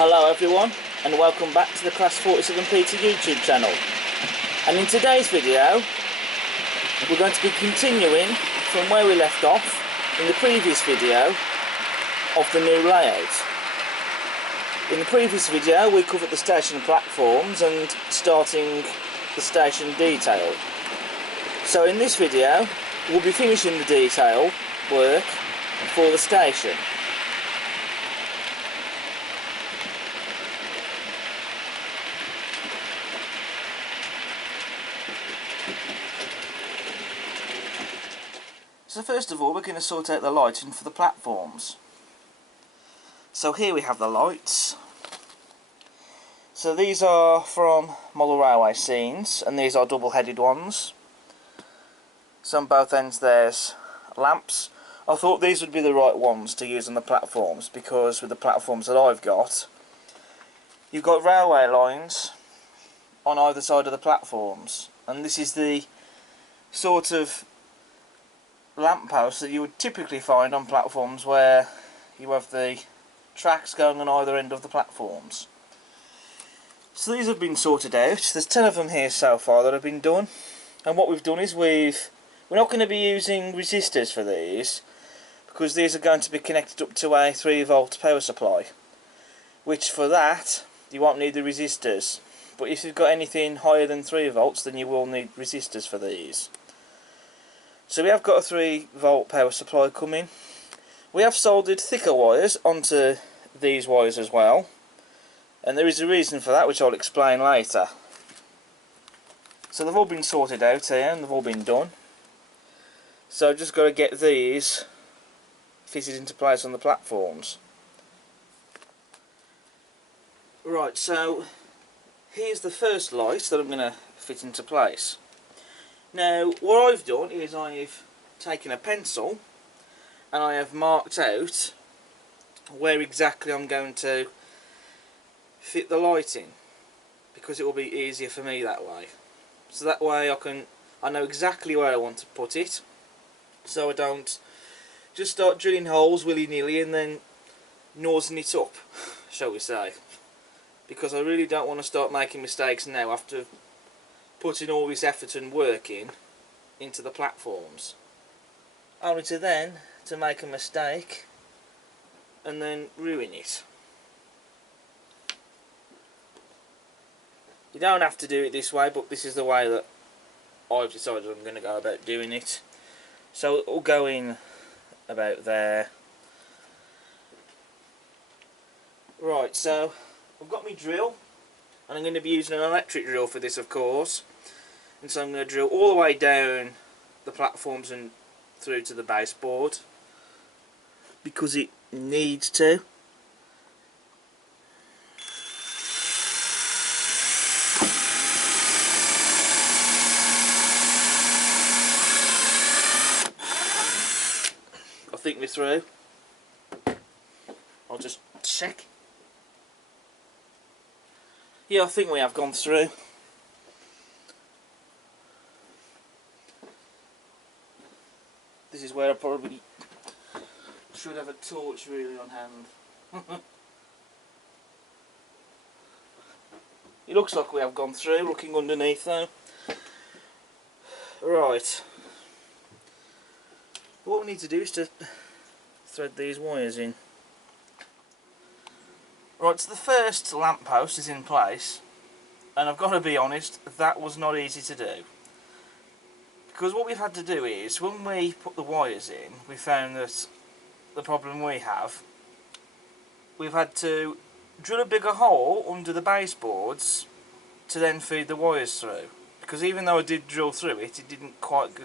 Hello everyone, and welcome back to the Class 47 Peter YouTube channel. And in today's video we're going to be continuing from where we left off in the previous video of the new layout. In the previous video we covered the station platforms and starting the station detail. So in this video we'll be finishing the detail work for the station. So first of all we're going to sort out the lighting for the platforms. So here we have the lights. So these are from model railway scenes, and these are double-headed ones. So on both ends there's lamps. I thought these would be the right ones to use on the platforms, because with the platforms that I've got, you've got railway lines on either side of the platforms, and this is the sort of lamppost that you would typically find on platforms where you have the tracks going on either end of the platforms. So these have been sorted out. There's 10 of them here so far that have been done, and what we've done is we're not going to be using resistors for these, because these are going to be connected up to a 3-volt power supply, which for that you won't need the resistors, but if you've got anything higher than 3 volts then you will need resistors for these. So we have got a 3-volt power supply coming. We have soldered thicker wires onto these wires as well, and there is a reason for that which I'll explain later. So they've all been sorted out here and they've all been done. So I've just got to get these fitted into place on the platforms. Right, so here's the first light that I'm going to fit into place. Now what I've done is I've taken a pencil and I have marked out where exactly I'm going to fit the light in, because it will be easier for me that way. So that way I know exactly where I want to put it, so I don't just start drilling holes willy-nilly and then nosing it up, shall we say, because I really don't want to start making mistakes now after putting all this effort and work into the platforms, only to then to make a mistake and then ruin it. You don't have to do it this way, but this is the way that I've decided I'm going to go about doing it. So it'll go in about there. Right, so I've got my drill, and I'm going to be using an electric drill for this, of course. And so I'm going to drill all the way down the platforms and through to the baseboard, because it needs to. I think we're through. I'll just check. Yeah, I think we have gone through. This is where I probably should have a torch really on hand. It looks like we have gone through, looking underneath though. Right. What we need to do is to thread these wires in. Right, so the first lamppost is in place, and I've got to be honest, that was not easy to do. Because what we've had to do is, when we put the wires in, we found that the problem we have, we've had to drill a bigger hole under the baseboards to then feed the wires through. Because even though I did drill through it, it didn't quite go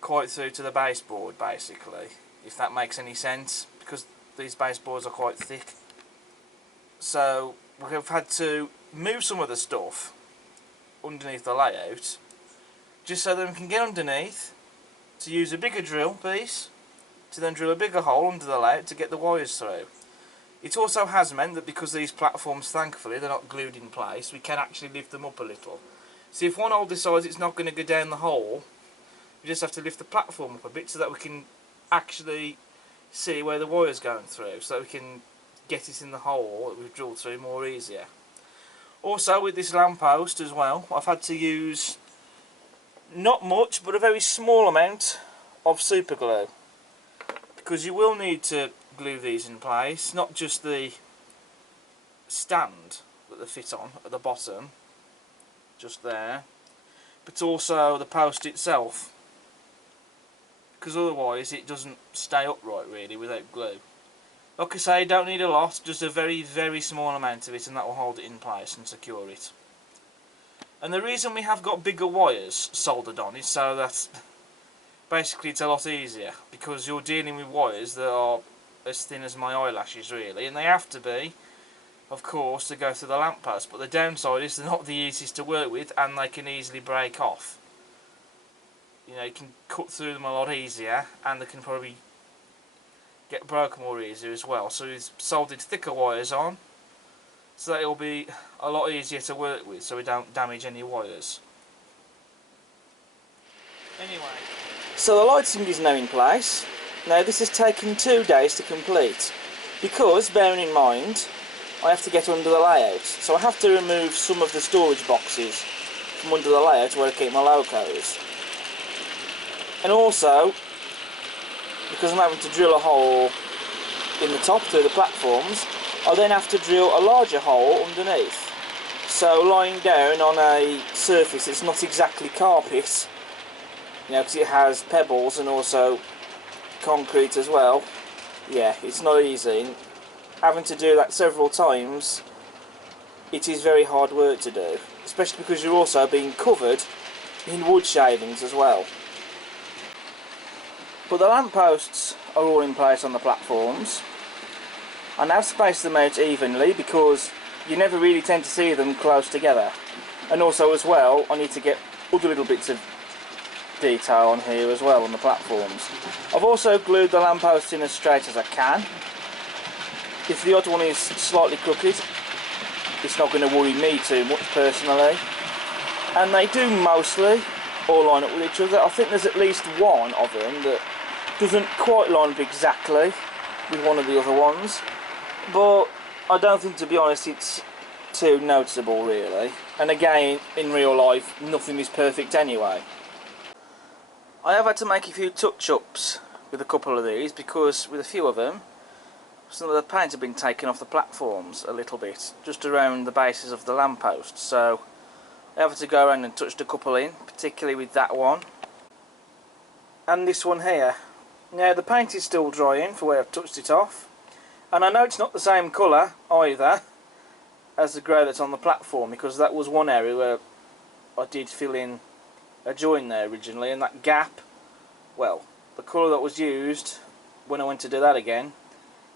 quite through to the baseboard, basically, if that makes any sense, because these baseboards are quite thick. So we've had to move some of the stuff underneath the layout, just so that we can get underneath to use a bigger drill piece to then drill a bigger hole under the layout to get the wires through. It also has meant that because these platforms, thankfully, they're not glued in place, we can actually lift them up a little. So if one hole decides it's not going to go down the hole, we just have to lift the platform up a bit so that we can actually see where the wire's going through, so we can get it in the hole that we've drilled through more easier. Also with this lamppost as well, I've had to use not much but a very small amount of super glue, because you will need to glue these in place, not just the stand that they fit on at the bottom, just there, but also the post itself, because otherwise it doesn't stay upright really without glue. Like I say, you don't need a lot, just a very, very small amount of it, and that will hold it in place and secure it. And the reason we have got bigger wires soldered on is so that basically it's a lot easier, because you're dealing with wires that are as thin as my eyelashes really, and they have to be, of course, to go through the lamppost, but the downside is they're not the easiest to work with, and they can easily break off. You know, you can cut through them a lot easier, and they can probably get broken more easier as well. So we've soldered thicker wires on, so that it'll be a lot easier to work with, so we don't damage any wires. Anyway, so the lighting is now in place. Now this has taken 2 days to complete, because, bearing in mind, I have to get under the layout. So I have to remove some of the storage boxes from under the layout where I keep my locos. And also, because I'm having to drill a hole in the top through the platforms, I then have to drill a larger hole underneath. So lying down on a surface that's not exactly carpet, you know, because it has pebbles and also concrete as well, yeah, it's not easy. And having to do that several times, it is very hard work to do, especially because you're also being covered in wood shavings as well. But the lampposts are all in place on the platforms. I now space them out evenly because you never really tend to see them close together. And also as well, I need to get other little bits of detail on here as well on the platforms. I've also glued the lampposts in as straight as I can. If the odd one is slightly crooked, it's not going to worry me too much personally. And they do mostly all line up with each other. I think there's at least one of them that doesn't quite line up exactly with one of the other ones, but I don't think, to be honest, it's too noticeable really. And again, in real life, nothing is perfect anyway. I have had to make a few touch-ups with a couple of these, because with a few of them, some of the paint have been taken off the platforms a little bit, just around the bases of the lampposts. So I have had to go around and touch a couple in, particularly with that one and this one here. Now the paint is still drying for where I've touched it off, and I know it's not the same colour either as the grey that's on the platform, because that was one area where I did fill in a join there originally, and that gap, well, the colour that was used when I went to do that again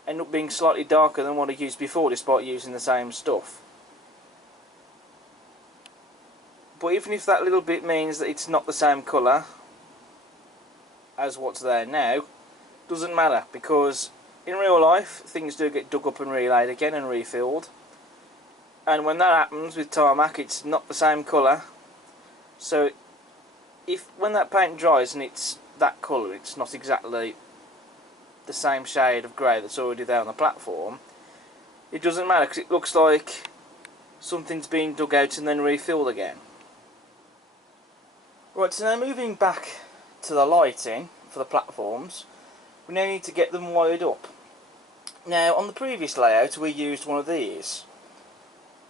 ended up being slightly darker than what I used before, despite using the same stuff. But even if that little bit means that it's not the same colour as what's there now, doesn't matter, because in real life things do get dug up and relaid again and refilled, and when that happens with tarmac, it's not the same colour. So if when that paint dries and it's that colour, it's not exactly the same shade of grey that's already there on the platform, it doesn't matter, because it looks like something's been dug out and then refilled again. Right, so now moving back to the lighting for the platforms, we now need to get them wired up. Now on the previous layout we used one of these.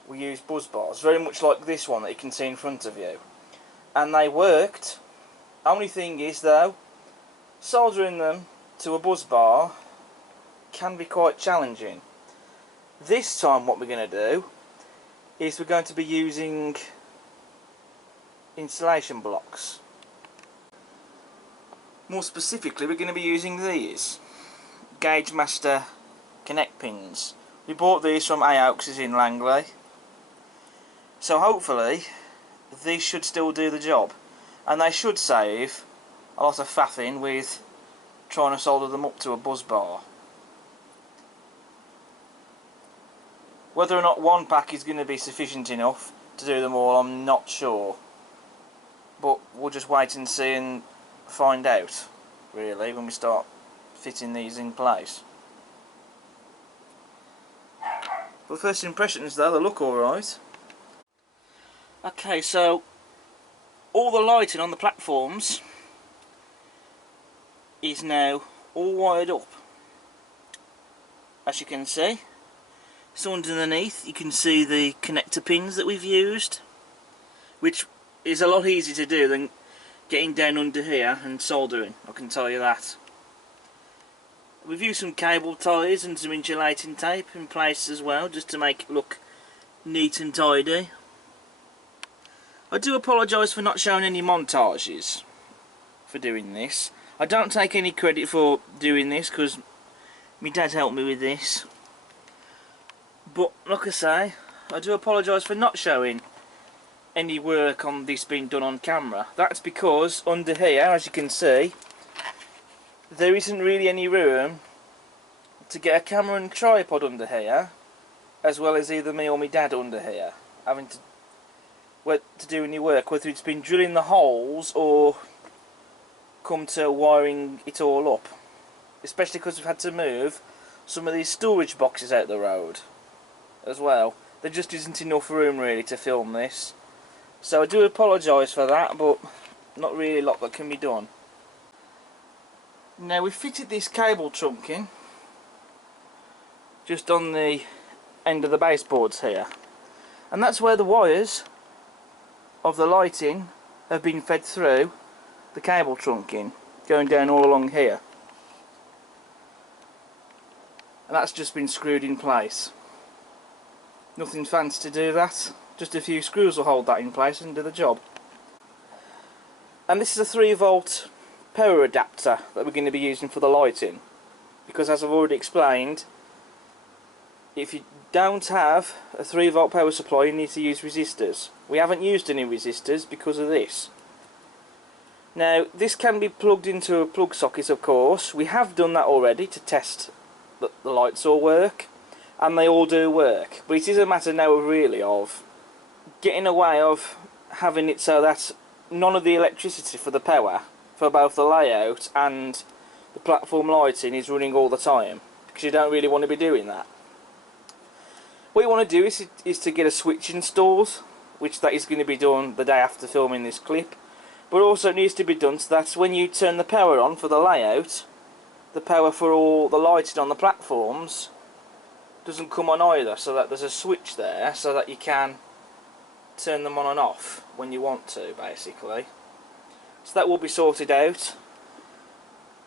We used buzz bars, very much like this one that you can see in front of you. And they worked. Only thing is though, soldering them to a buzz bar can be quite challenging. This time what we're going to do is we're going to be using insulation blocks. More specifically, we're going to be using these Gauge Master connect pins. We bought these from AOX's in Langley, so hopefully these should still do the job, and they should save a lot of faffing with trying to solder them up to a buzz bar. Whether or not one pack is going to be sufficient enough to do them all, I'm not sure, but we'll just wait and see and find out really when we start fitting these in place. But first impressions though, they look alright. Okay, so all the lighting on the platforms is now all wired up, as you can see. So underneath you can see the connector pins that we've used, which is a lot easier to do than getting down under here and soldering, I can tell you that. We've used some cable ties and some insulating tape in place as well, just to make it look neat and tidy. I do apologise for not showing any montages for doing this. I don't take any credit for doing this because my dad helped me with this. But like I say, I do apologise for not showing any work on this being done on camera. That's because under here, as you can see, there isn't really any room to get a camera and tripod under here, as well as either me or my dad under here, having to do any work, whether it's been drilling the holes or come to wiring it all up. Especially because we've had to move some of these storage boxes out the road as well. There just isn't enough room really to film this. So I do apologise for that, but not really a lot that can be done. Now we've fitted this cable trunking just on the end of the baseboards here, and that's where the wires of the lighting have been fed through the cable trunking, going down all along here, and that's just been screwed in place. Nothing fancy to do that, just a few screws will hold that in place and do the job. And this is a 3-volt power adapter that we're going to be using for the lighting, because as I've already explained, if you don't have a 3-volt power supply you need to use resistors. We haven't used any resistors because of this. Now this can be plugged into a plug socket, of course. We have done that already to test that the lights all work, and they all do work, but it is a matter now really of getting away of having it so that none of the electricity for the power for both the layout and the platform lighting is running all the time, because you don't really want to be doing that. What you want to do is to get a switch installed, which that is going to be done the day after filming this clip, but also it needs to be done so that when you turn the power on for the layout, the power for all the lighting on the platforms doesn't come on either, so that there's a switch there so that you can turn them on and off when you want to, basically. So that will be sorted out,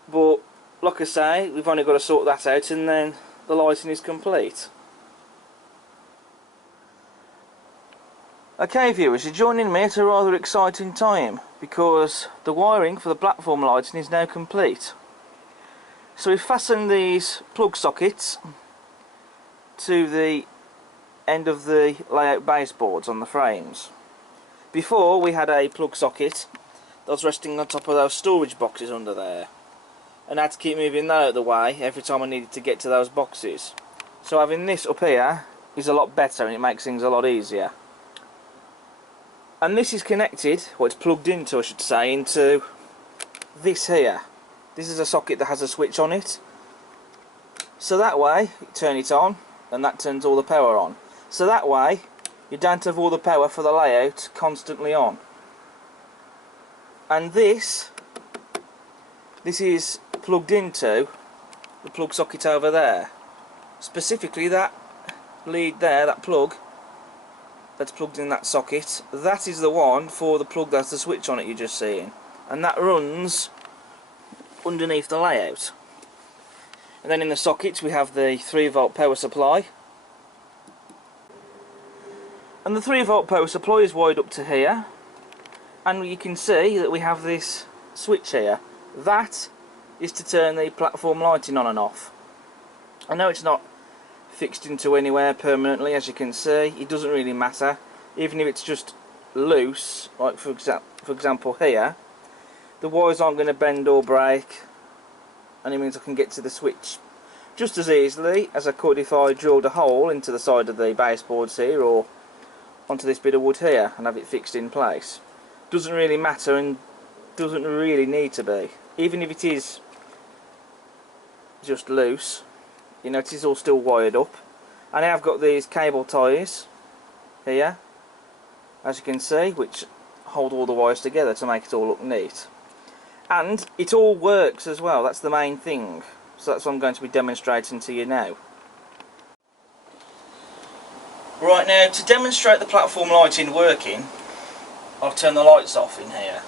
but like I say, we've only got to sort that out and then the lighting is complete. Okay viewers, you're joining me at a rather exciting time, because the wiring for the platform lighting is now complete. So we've fastened these plug sockets to the end of the layout baseboards on the frames. Before we had a plug socket that was resting on top of those storage boxes under there, and I had to keep moving that out of the way every time I needed to get to those boxes. So having this up here is a lot better and it makes things a lot easier. And this is connected, well it's plugged into I should say, into this here. This is a socket that has a switch on it. So that way, you turn it on and that turns all the power on. So that way, you don't have all the power for the layout constantly on. And this is plugged into the plug socket over there. Specifically that lead there, that plug that's plugged in that socket, that is the one for the plug that's the switch on it you're just seeing, and that runs underneath the layout. And then in the sockets we have the 3-volt power supply, and the 3-volt power supply is wired up to here, and you can see that we have this switch here. That is to turn the platform lighting on and off. I know it's not fixed into anywhere permanently, as you can see. It doesn't really matter, even if it's just loose, like for example here, the wires aren't going to bend or break, and it means I can get to the switch just as easily as I could if I drilled a hole into the side of the baseboards here or onto this bit of wood here and have it fixed in place. Doesn't really matter and doesn't really need to be. Even if it is just loose, you know, it is all still wired up, And I've got these cable ties here, as you can see, which hold all the wires together to make it all look neat. And it all works as well, that's the main thing. So that's what I'm going to be demonstrating to you now. Right, now to demonstrate the platform lighting working, I've turned the lights off in here.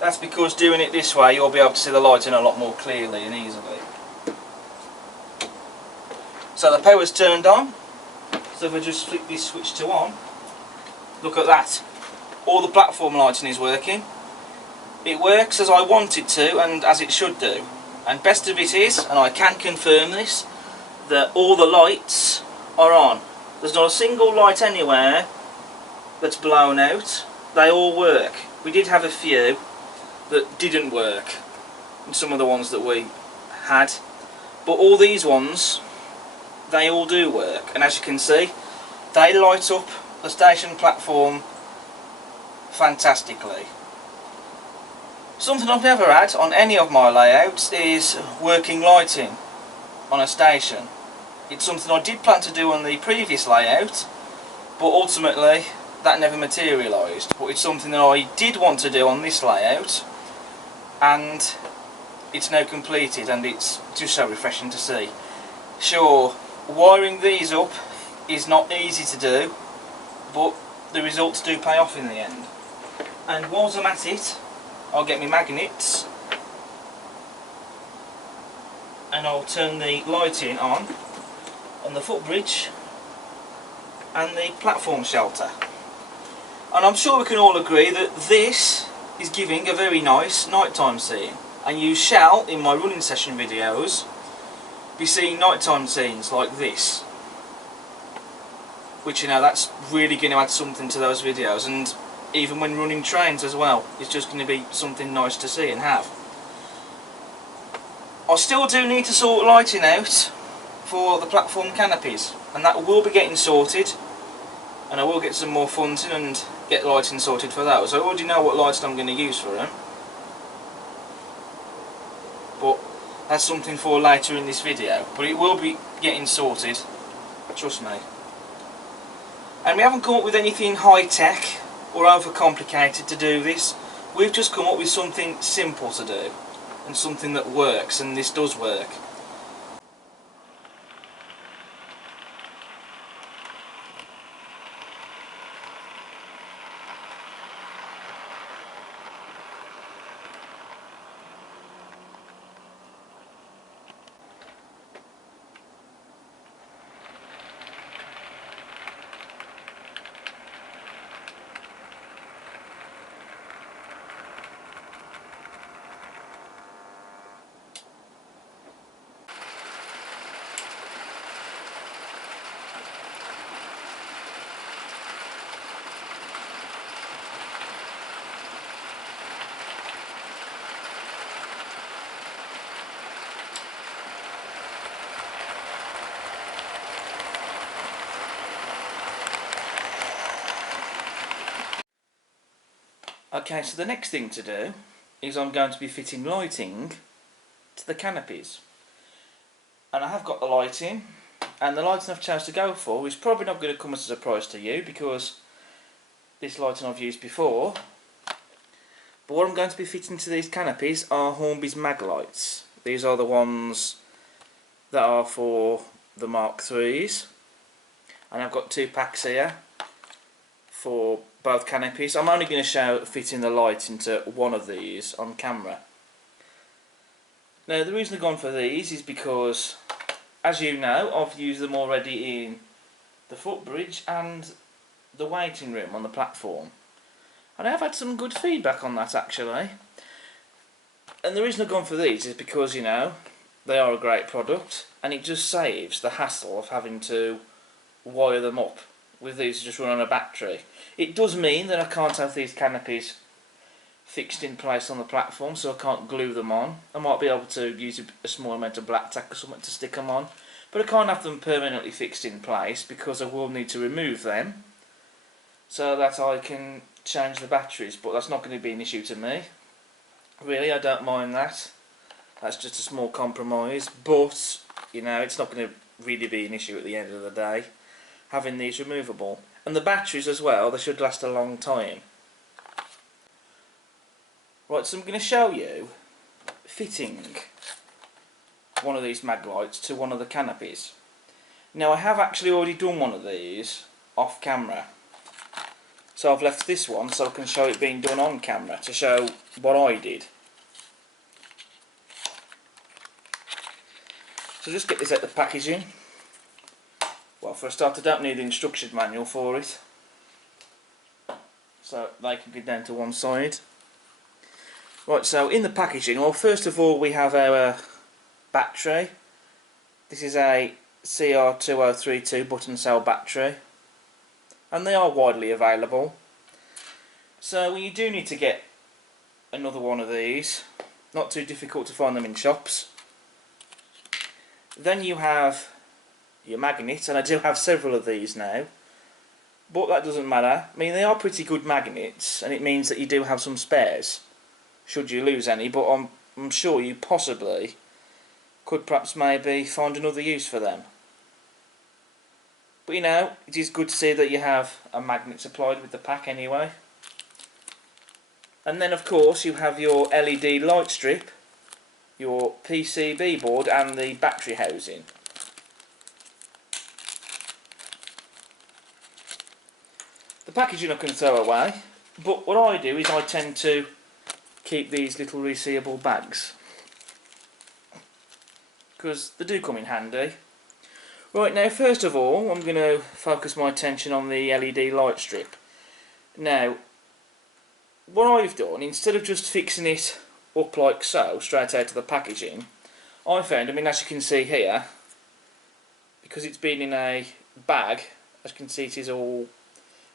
That's because doing it this way you'll be able to see the lighting a lot more clearly and easily. So the power's turned on, so if I just flick this switch to on, look at that. All the platform lighting is working. It works as I want it to and as it should do. And best of it is, and I can confirm this, that all the lights are on. There's not a single light anywhere that's blown out. They all work. We did have a few that didn't work, and some of the ones that we had, but all these ones, they all do work. And as you can see, they light up the station platform fantastically. Something I've never had on any of my layouts is working lighting on a station. It's something I did plan to do on the previous layout, but ultimately that never materialised. But it's something that I did want to do on this layout, and it's now completed, and it's just so refreshing to see. Sure, wiring these up is not easy to do, but the results do pay off in the end. And whilst I'm at it, I'll get my magnets and I'll turn the lighting on the footbridge and the platform shelter. And I'm sure we can all agree that this is giving a very nice nighttime scene, and you shall, in my running session videos, be seeing nighttime scenes like this, which, you know, that's really going to add something to those videos. And even when running trains as well, it's just going to be something nice to see and have. I still do need to sort lighting out for the platform canopies, and that will be getting sorted, and I will get some more funds in and get lighting sorted for those. I already know what lights I'm going to use for them, but that's something for later in this video. But it will be getting sorted, trust me. And we haven't come up with anything high tech or overcomplicated to do this. We've just come up with something simple to do and something that works, and this does work. Okay, so the next thing to do is I'm going to be fitting lighting to the canopies. And I have got the lighting, and the lighting I've chosen to go for is probably not going to come as a surprise to you, because this lighting I've used before. But what I'm going to be fitting to these canopies are Hornby's mag lights. These are the ones that are for the Mark IIIs, and I've got 2 packs here for both canopies. I'm only going to show fitting the light into one of these on camera. Now the reason I've gone for these is because, as you know, I've used them already in the footbridge and the waiting room on the platform, and I've had some good feedback on that actually. And the reason I've gone for these is because, you know, they are a great product, and it just saves the hassle of having to wire them up. With these just run on a battery. It does mean that I can't have these canopies fixed in place on the platform, so I can't glue them on. I might be able to use a small amount of black tack or something to stick them on, but I can't have them permanently fixed in place because I will need to remove them so that I can change the batteries. But that's not going to be an issue to me. Really, I don't mind that. That's just a small compromise, but you know, it's not going to really be an issue at the end of the day, having these removable. And the batteries as well, they should last a long time. Right, so I'm going to show you fitting one of these mag lights to one of the canopies. Now I have actually already done one of these off camera. So I've left this one so I can show it being done on camera to show what I did. So just get this out the packaging. Well, for a start I don't need the instruction manual for it. So they can go down to one side. Right, so in the packaging, well, first of all we have our battery. This is a CR2032 button cell battery, and they are widely available. So you do need to get another one of these, not too difficult to find them in shops. Then you have your magnets, and I do have several of these now, but that doesn't matter. I mean, they are pretty good magnets, and it means that you do have some spares should you lose any, but I'm sure you possibly could perhaps maybe find another use for them. But you know, it is good to see that you have a magnet supplied with the pack anyway. And then of course you have your LED light strip, your PCB board and the battery housing. The packaging I can throw away, but what I do is I tend to keep these little resealable bags, because they do come in handy. Right, now first of all I'm going to focus my attention on the LED light strip. Now what I've done, instead of just fixing it up like so, straight out of the packaging, I found, I mean as you can see here, because it's been in a bag, as you can see it is all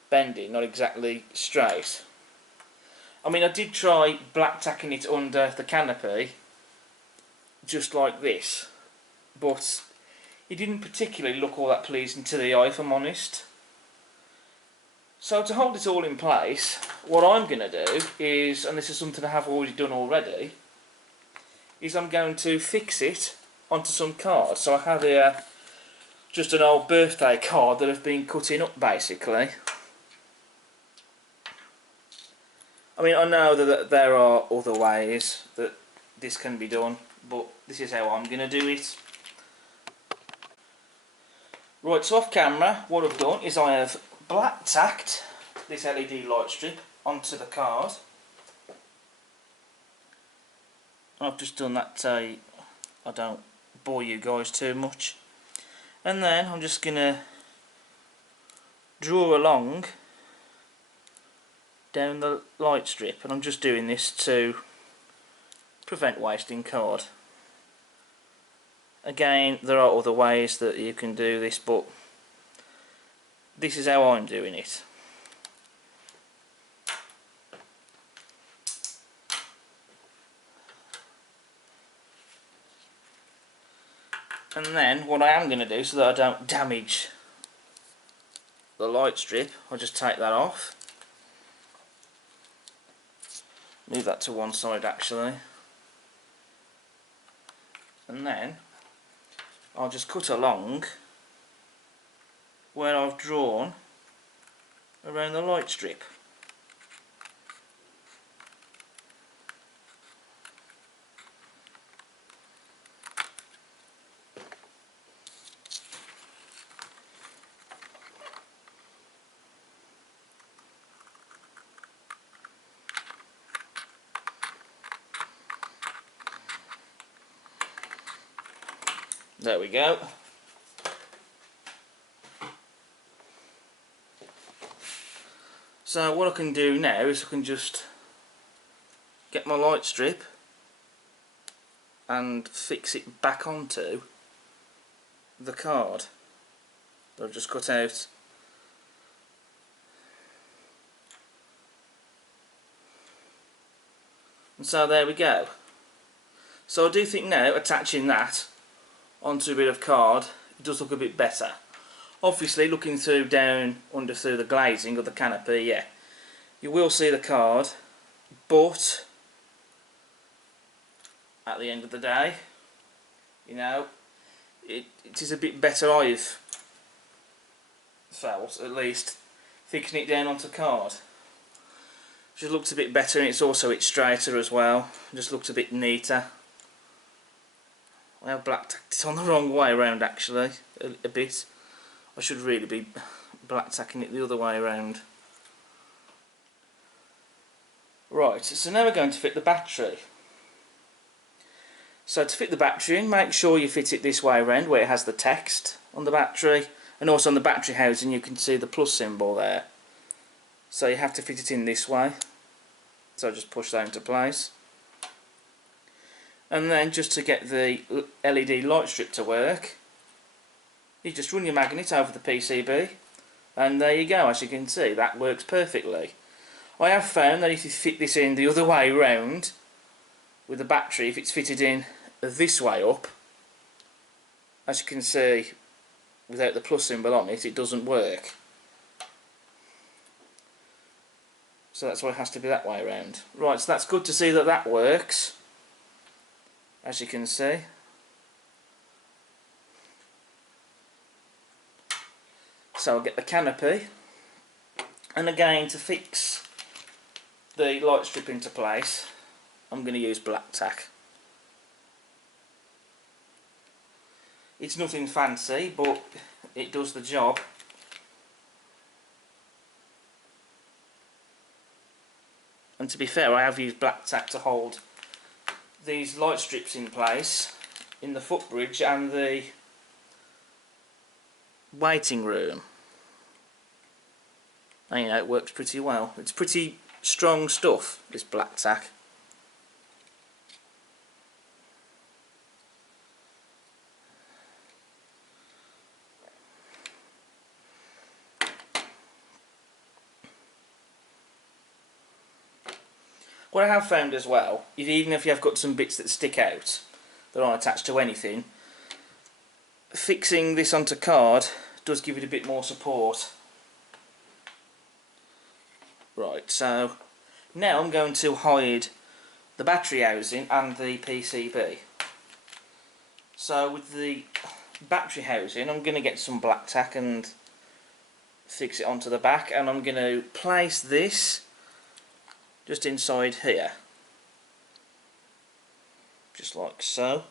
bending, not exactly straight. I mean I did try black tacking it under the canopy, just like this, but it didn't particularly look all that pleasing to the eye, if I'm honest. So to hold it all in place, what I'm going to do is, and this is something I have already done already, is I'm going to fix it onto some cards. So I have here just an old birthday card that I've been cutting up basically. I mean I know that there are other ways that this can be done, but this is how I'm going to do it. Right, so off camera what I've done is I have black tacked this LED light strip onto the card. I've just done that so I don't bore you guys too much. And then I'm just going to draw along down the light strip, and I'm just doing this to prevent wasting card. Again, there are other ways that you can do this, but this is how I'm doing it. And then what I am going to do, so that I don't damage the light strip, I'll just take that off. Move that to one side actually. And then I'll just cut along where I've drawn around the light strip. There we go. So what I can do now is I can just get my light strip and fix it back onto the card that I've just cut out. And so there we go. So I do think now attaching that onto a bit of card, it does look a bit better. Obviously looking through through the glazing of the canopy, yeah, you will see the card, but at the end of the day, you know, it is a bit better, I've felt, at least, thickening it down onto card. Just looks a bit better, and it's straighter as well. Just looks a bit neater. I have black tacked it on the wrong way around, actually, a bit. I should really be black tacking it the other way around. Right, so now we're going to fit the battery. So to fit the battery in, make sure you fit it this way around, where it has the text on the battery, and also on the battery housing you can see the plus symbol there. So you have to fit it in this way. So just push that into place. And then just to get the LED light strip to work, you just run your magnet over the PCB, and there you go. As you can see, that works perfectly. I have found that if you fit this in the other way round with the battery, if it's fitted in this way up, as you can see, without the plus symbol on it, it doesn't work. So that's why it has to be that way around. Right, so that's good to see that that works, as you can see. So I'll get the canopy, and again, to fix the light strip into place, I'm going to use black tack. It's nothing fancy, but it does the job. And to be fair, I have used black tack to hold these light strips in place in the footbridge and the waiting room. And, you know, it works pretty well. It's pretty strong stuff, this black tack. What I have found as well is, even if you have got some bits that stick out that aren't attached to anything, fixing this onto card does give it a bit more support. Right, so now I'm going to hide the battery housing and the PCB. So with the battery housing, I'm going to get some black tack and fix it onto the back, and I'm going to place this just inside here, just like so.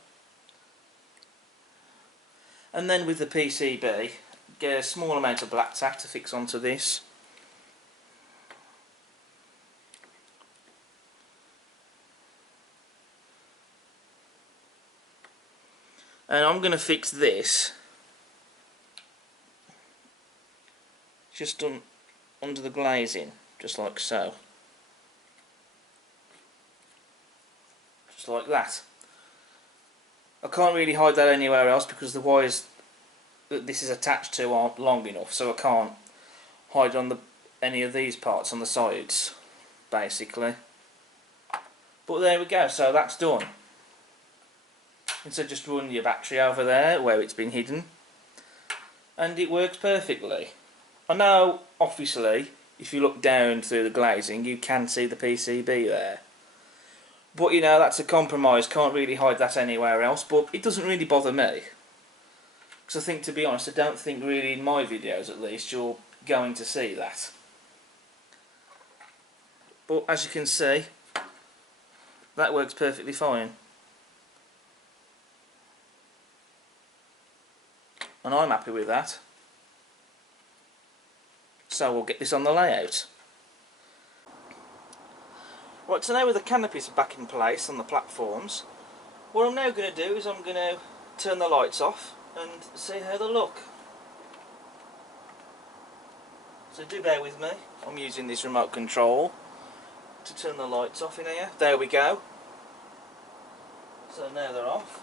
And then with the PCB, get a small amount of black tack to fix onto this. And I'm going to fix this just under the glazing, just like so. Just like that. I can't really hide that anywhere else because the wires that this is attached to aren't long enough, so I can't hide on any of these parts on the sides, basically. But there we go, so that's done. And so just run your battery over there where it's been hidden, and it works perfectly. I know, obviously, if you look down through the glazing you can see the PCB there, but you know, that's a compromise. Can't really hide that anywhere else, but it doesn't really bother me, because I think, to be honest, I don't think really in my videos at least you're going to see that. But as you can see, that works perfectly fine. And I'm happy with that. So we'll get this on the layout. Right, so now with the canopies back in place on the platforms, what I'm now going to do is I'm going to turn the lights off and see how they look. So do bear with me, I'm using this remote control to turn the lights off in here. There we go. So now they're off.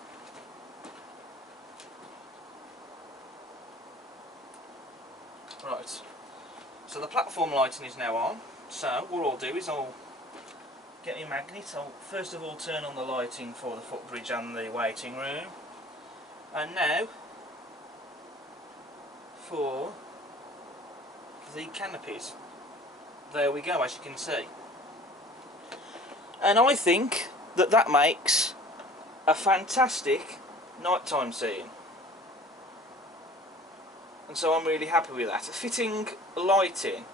Right, so the platform lighting is now on. So what I'll do is I'll get my magnet. I'll first of all turn on the lighting for the footbridge and the waiting room. And now for the canopies. There we go, as you can see. And I think that that makes a fantastic nighttime scene. and so I'm really happy with that. Fitting lighting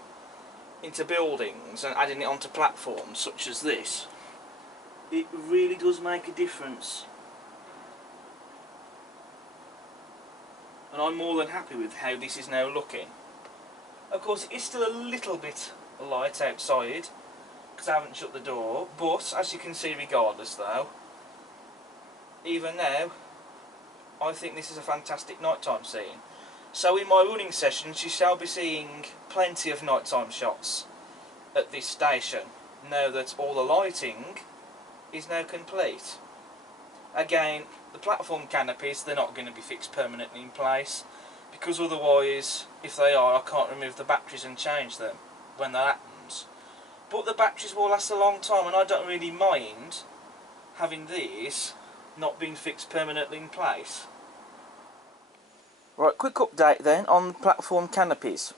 into buildings and adding it onto platforms such as this, it really does make a difference. And I'm more than happy with how this is now looking. Of course, it is still a little bit light outside because I haven't shut the door, but as you can see, regardless though, even now I think this is a fantastic nighttime scene. So in my running sessions you shall be seeing plenty of nighttime shots at this station now that all the lighting is now complete. Again, the platform canopies, they're not going to be fixed permanently in place, because otherwise, if they are, I can't remove the batteries and change them when that happens. But the batteries will last a long time, and I don't really mind having these not being fixed permanently in place. Right, quick update then on the platform canopies.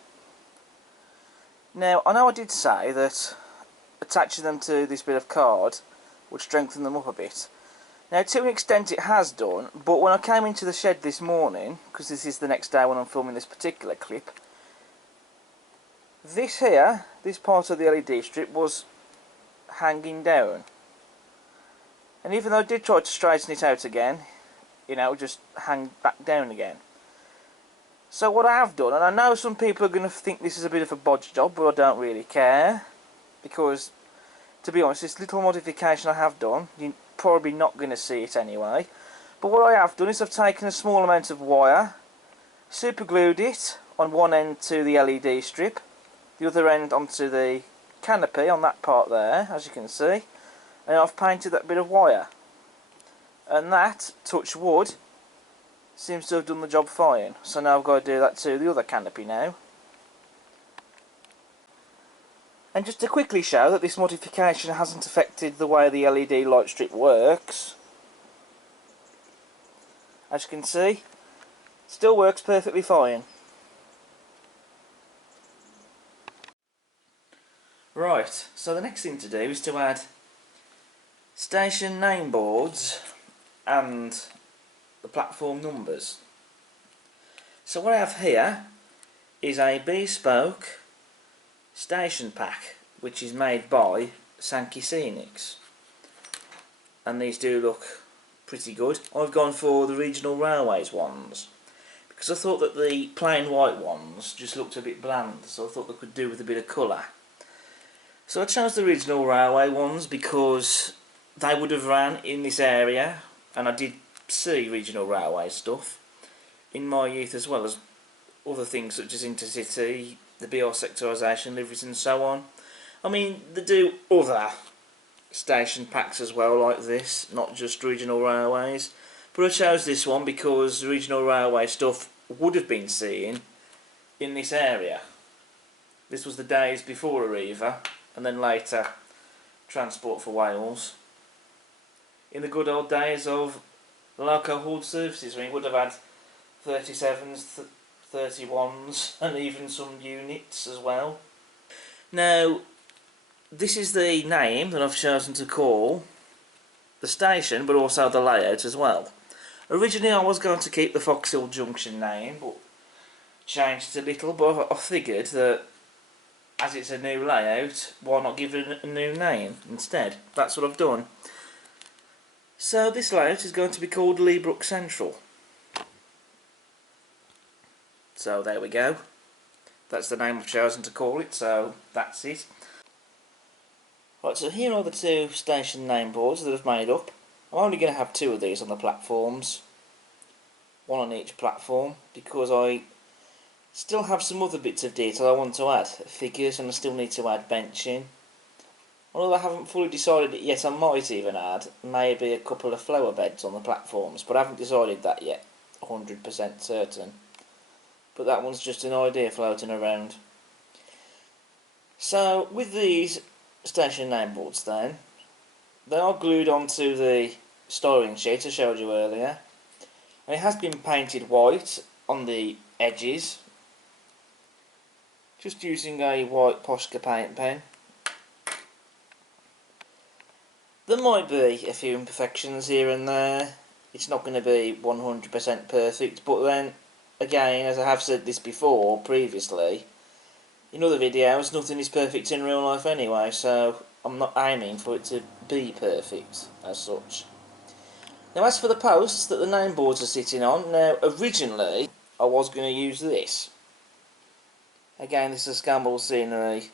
Now, I know I did say that attaching them to this bit of card would strengthen them up a bit. Now, to an extent it has done, but when I came into the shed this morning, because this is the next day when I'm filming this particular clip, this here, this part of the LED strip was hanging down. And even though I did try to straighten it out again, you know, just hang back down again. So what I have done, and I know some people are going to think this is a bit of a bodge job, but I don't really care, because to be honest, this little modification I have done, you're probably not going to see it anyway, but what I have done is I've taken a small amount of wire, super glued it on one end to the LED strip, the other end onto the canopy on that part there, as you can see, and I've painted that bit of wire, and that, touch wood, seems to have done the job fine. So now I've got to do that to the other canopy now. And just to quickly show that this modification hasn't affected the way the LED light strip works, as you can see, it still works perfectly fine. Right, so the next thing to do is to add station name boards and the platform numbers. So what I have here is a bespoke station pack which is made by Sankey Scenics, and these do look pretty good. I've gone for the Regional Railways ones because I thought that the plain white ones just looked a bit bland, so I thought they could do with a bit of colour. So I chose the Regional Railway ones because they would have ran in this area, and I did see regional railway stuff in my youth as well as other things such as intercity, the BR sectorisation, liveries and so on. I mean, they do other station packs as well like this, not just regional railways, but I chose this one because regional railway stuff would have been seen in this area. This was the days before Arriva and then later Transport for Wales. In the good old days of local hauled services, when you would have had 37s, 31s and even some units as well. Now, this is the name that I've chosen to call the station, but also the layout as well. Originally I was going to keep the Foxhill Junction name, but changed it a little, but I figured that as it's a new layout, why not give it a new name instead? That's what I've done. So this layout is going to be called Leabrook Central. So there we go. That's the name I've chosen to call it, so that's it. Right, so here are the two station name boards that I've made up. I'm only going to have two of these on the platforms, one on each platform, because I still have some other bits of detail I want to add, figures, and I still need to add benching. Although I haven't fully decided it yet, I might even add maybe a couple of flower beds on the platforms, but I haven't decided that yet, 100% certain. But that one's just an idea floating around. So with these station name boards then, they are glued onto the styling sheet I showed you earlier, and it has been painted white on the edges, just using a white Posca paint pen. There might be a few imperfections here and there, it's not going to be 100% perfect, but then again, as I have said this before, previously, in other videos, nothing is perfect in real life anyway, so I'm not aiming for it to be perfect as such. Now as for the posts that the name boards are sitting on, now originally I was going to use this. Again, this is a Scamble Scenery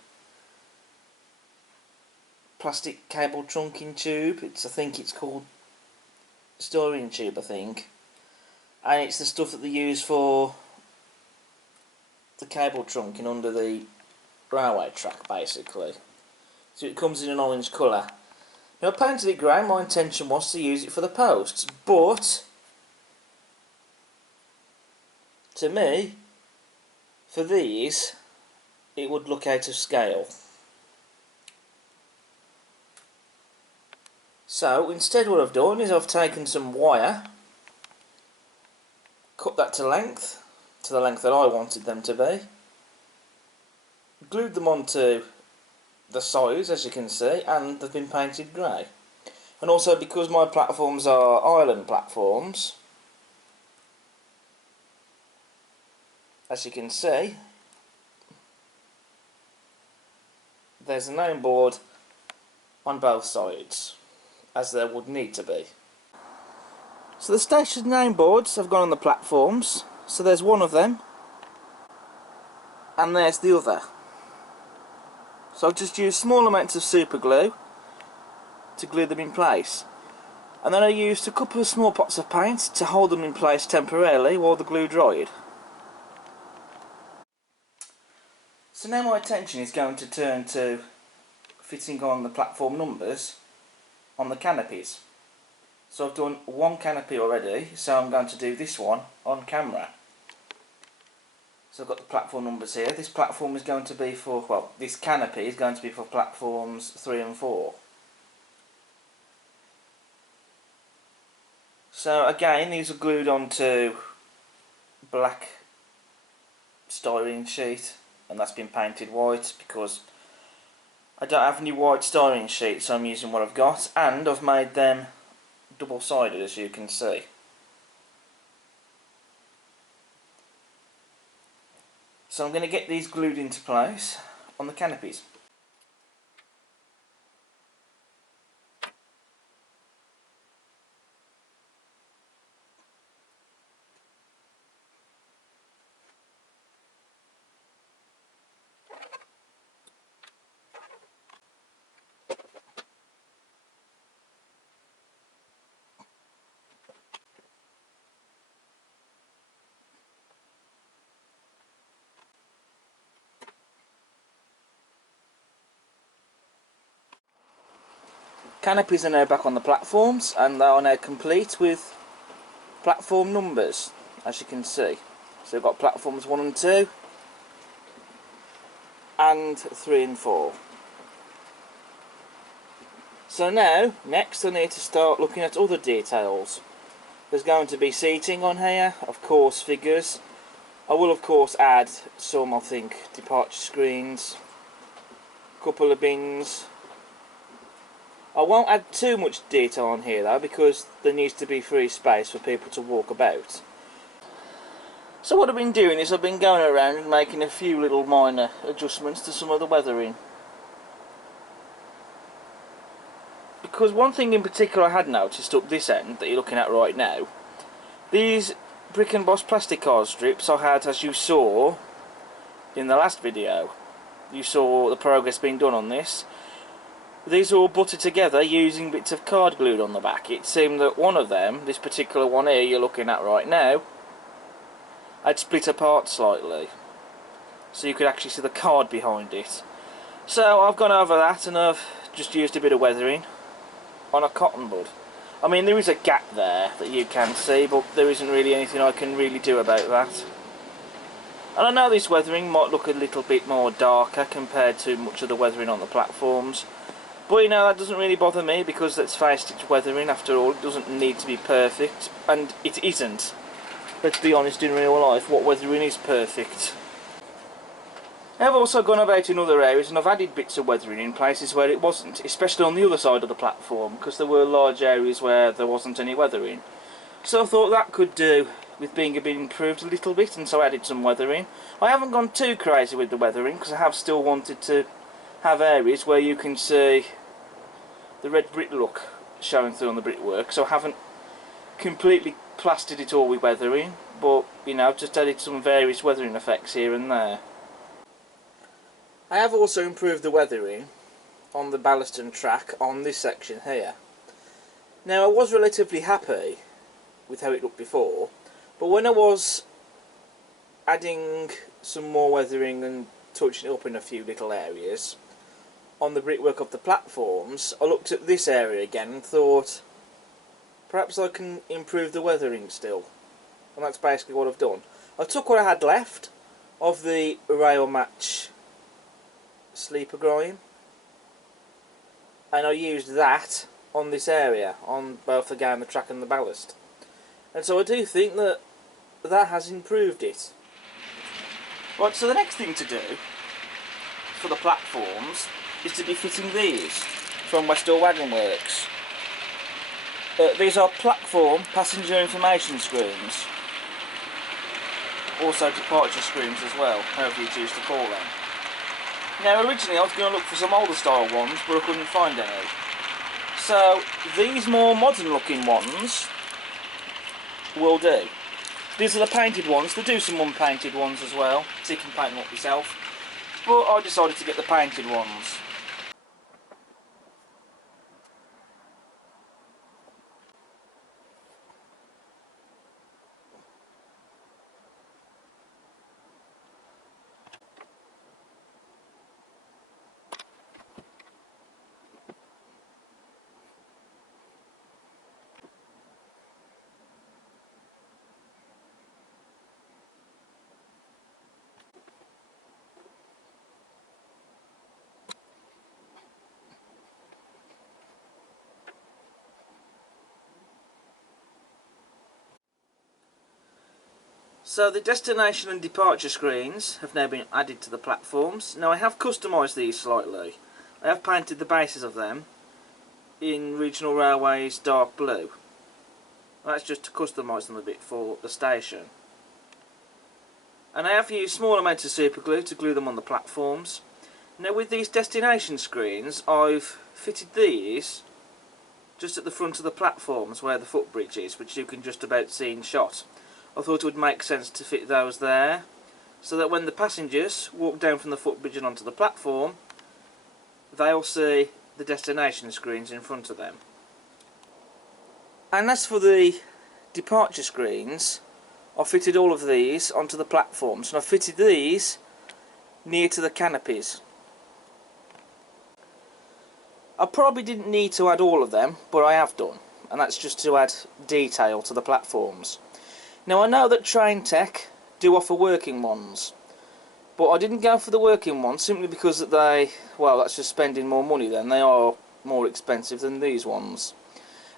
plastic cable trunking tube. I think it's called styrene tube, I think. And it's the stuff that they use for the cable trunking under the railway track, basically. So it comes in an orange colour. Now I painted it grey. My intention was to use it for the posts, but to me, for these, it would look out of scale. So instead what I've done is I've taken some wire, cut that to the length that I wanted them to be, glued them onto the sides as you can see, and they've been painted grey. And also because my platforms are island platforms, as you can see, there's a name board on both sides, as there would need to be. So the station name boards have gone on the platforms, so there's one of them, and there's the other. So I've just used small amounts of super glue to glue them in place. And then I used a couple of small pots of paint to hold them in place temporarily while the glue dried. So now my attention is going to turn to fitting on the platform numbers on the canopies. So I've done one canopy already, so I'm going to do this one on camera. So I've got the platform numbers here. This platform is going to be for, well, this canopy is going to be for platforms 3 and 4. So again, these are glued onto black styrene sheet, and that's been painted white because I don't have any white styrene sheet, so I'm using what I've got, and I've made them double-sided, as you can see. So I'm going to get these glued into place on the canopies. Canopies are now back on the platforms, and they are now complete with platform numbers, as you can see. So we've got platforms 1 and 2 and 3 and 4. So now, next I need to start looking at other details. There's going to be seating on here, of course figures. I will of course add some, I think, departure screens, a couple of bins. I won't add too much detail on here though, because there needs to be free space for people to walk about. So what I've been doing is I've been going around and making a few little minor adjustments to some of the weathering. Because one thing in particular I had noticed up this end that you're looking at right now, these brick and boss plastic card strips I had, as you saw in the last video, you saw the progress being done on this. These are all buttered together using bits of card glued on the back. It seemed that one of them, this particular one here you're looking at right now, had split apart slightly, so you could actually see the card behind it. So I've gone over that and I've just used a bit of weathering on a cotton bud. I mean, there is a gap there that you can see, but there isn't really anything I can really do about that. And I know this weathering might look a little bit more darker compared to much of the weathering on the platforms, but you know, that doesn't really bother me, because let's face it, it's weathering after all. It doesn't need to be perfect, and it isn't. Let's be honest, in real life, what weathering is perfect. I've also gone about in other areas and I've added bits of weathering in places where it wasn't, especially on the other side of the platform, because there were large areas where there wasn't any weathering. So I thought that could do with being a bit improved a little bit, and so I added some weathering. I haven't gone too crazy with the weathering because I have still wanted to have areas where you can see the red brick look showing through on the brickwork, so I haven't completely plastered it all with weathering, but you know, just added some various weathering effects here and there. I have also improved the weathering on the ballast and track on this section here. Now, I was relatively happy with how it looked before, but when I was adding some more weathering and touching it up in a few little areas on the brickwork of the platforms, I looked at this area again and thought, perhaps I can improve the weathering still. And that's basically what I've done. I took what I had left of the rail match sleeper grime, and I used that on this area, on both again the track and the ballast. And so I do think that that has improved it. Right, so the next thing to do for the platforms is to be fitting these from Westall Wagon Works. These are platform passenger information screens, also departure screens as well, however you choose to call them. Now, originally I was going to look for some older style ones, but I couldn't find any. So these more modern looking ones will do. These are the painted ones. They do some unpainted ones as well, so you can paint them up yourself, but I decided to get the painted ones. So the destination and departure screens have now been added to the platforms. Now I have customised these slightly. I have painted the bases of them in Regional Railways dark blue. That's just to customise them a bit for the station. And I have used small amounts of super glue to glue them on the platforms. Now with these destination screens, I've fitted these just at the front of the platforms where the footbridge is, which you can just about see in shot. I thought it would make sense to fit those there, so that when the passengers walk down from the footbridge and onto the platform, they'll see the destination screens in front of them. And as for the departure screens, I fitted all of these onto the platforms, and I fitted these near to the canopies. I probably didn't need to add all of them, but I have done, and that's just to add detail to the platforms. Now I know that Train Tech do offer working ones, but I didn't go for the working ones simply because that that's just spending more money then. They are more expensive than these ones.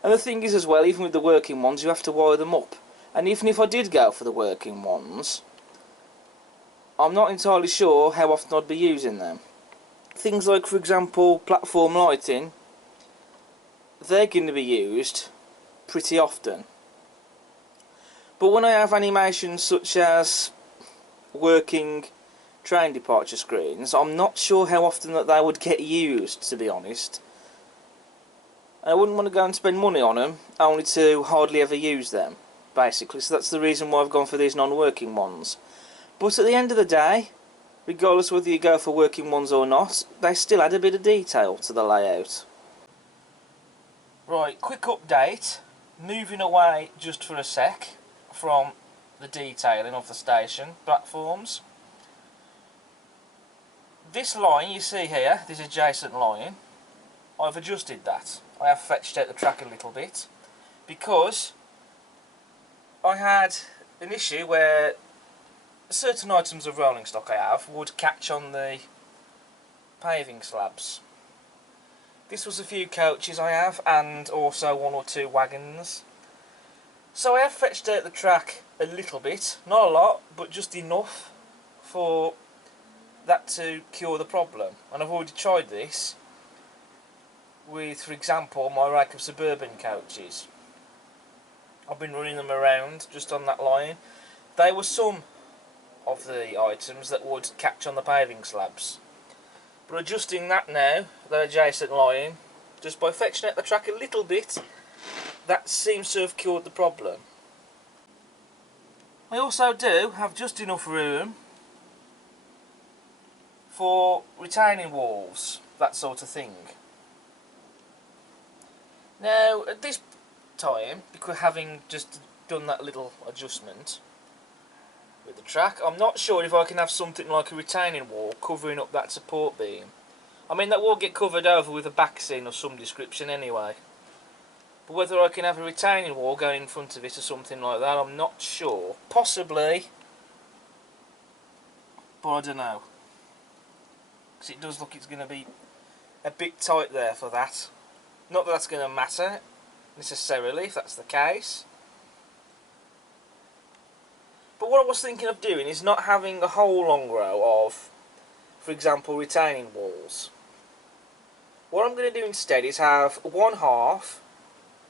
And the thing is as well, even with the working ones you have to wire them up. And even if I did go for the working ones, I'm not entirely sure how often I'd be using them. Things like, for example, platform lighting, they're going to be used pretty often. But when I have animations such as working train departure screens, I'm not sure how often that they would get used, to be honest. I wouldn't want to go and spend money on them, only to hardly ever use them, basically. So that's the reason why I've gone for these non-working ones. But at the end of the day, regardless whether you go for working ones or not, they still add a bit of detail to the layout. Right, quick update. Moving away just for a sec from the detailing of the station platforms. This line you see here, this adjacent line, I've adjusted that. I have fetched out the track a little bit because I had an issue where certain items of rolling stock I have would catch on the paving slabs. This was a few coaches I have, and also one or two wagons. So I have fetched out the track a little bit, not a lot, but just enough for that to cure the problem. And I've already tried this with, for example, my rack of suburban coaches. I've been running them around just on that line. They were some of the items that would catch on the paving slabs. But adjusting that now, the adjacent line, just by fetching out the track a little bit, that seems to have cured the problem. I also do have just enough room for retaining walls, that sort of thing. Now at this time, because having just done that little adjustment with the track, I'm not sure if I can have something like a retaining wall covering up that support beam. I mean, that will get covered over with a backseam of some description anyway. But whether I can have a retaining wall going in front of it or something like that, I'm not sure. Possibly, but I don't know. Because it does look it's going to be a bit tight there for that. Not that that's going to matter necessarily if that's the case. But what I was thinking of doing is not having a whole long row of, for example, retaining walls. What I'm going to do instead is have one half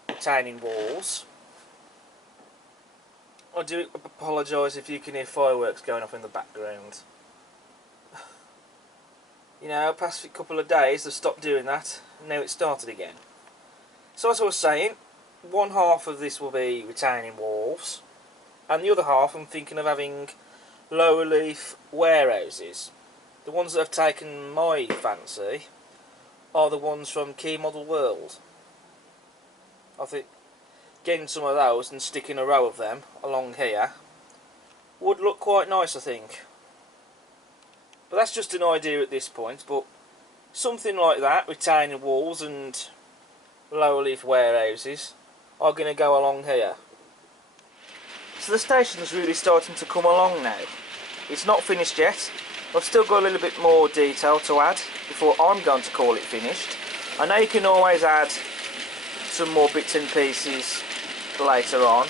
retaining walls. I do apologise if you can hear fireworks going off in the background. You know, past a couple of days they've stopped doing that, and now it's started again. So as I was saying, one half of this will be retaining walls, and the other half I'm thinking of having lower leaf warehouses. The ones that have taken my fancy are the ones from Key Model World. I think getting some of those and sticking a row of them along here would look quite nice, I think. But that's just an idea at this point, but something like that, retaining walls and lower leaf warehouses, are going to go along here. So the station's really starting to come along now. It's not finished yet. I've still got a little bit more detail to add before I'm going to call it finished. I know you can always add some more bits and pieces later on,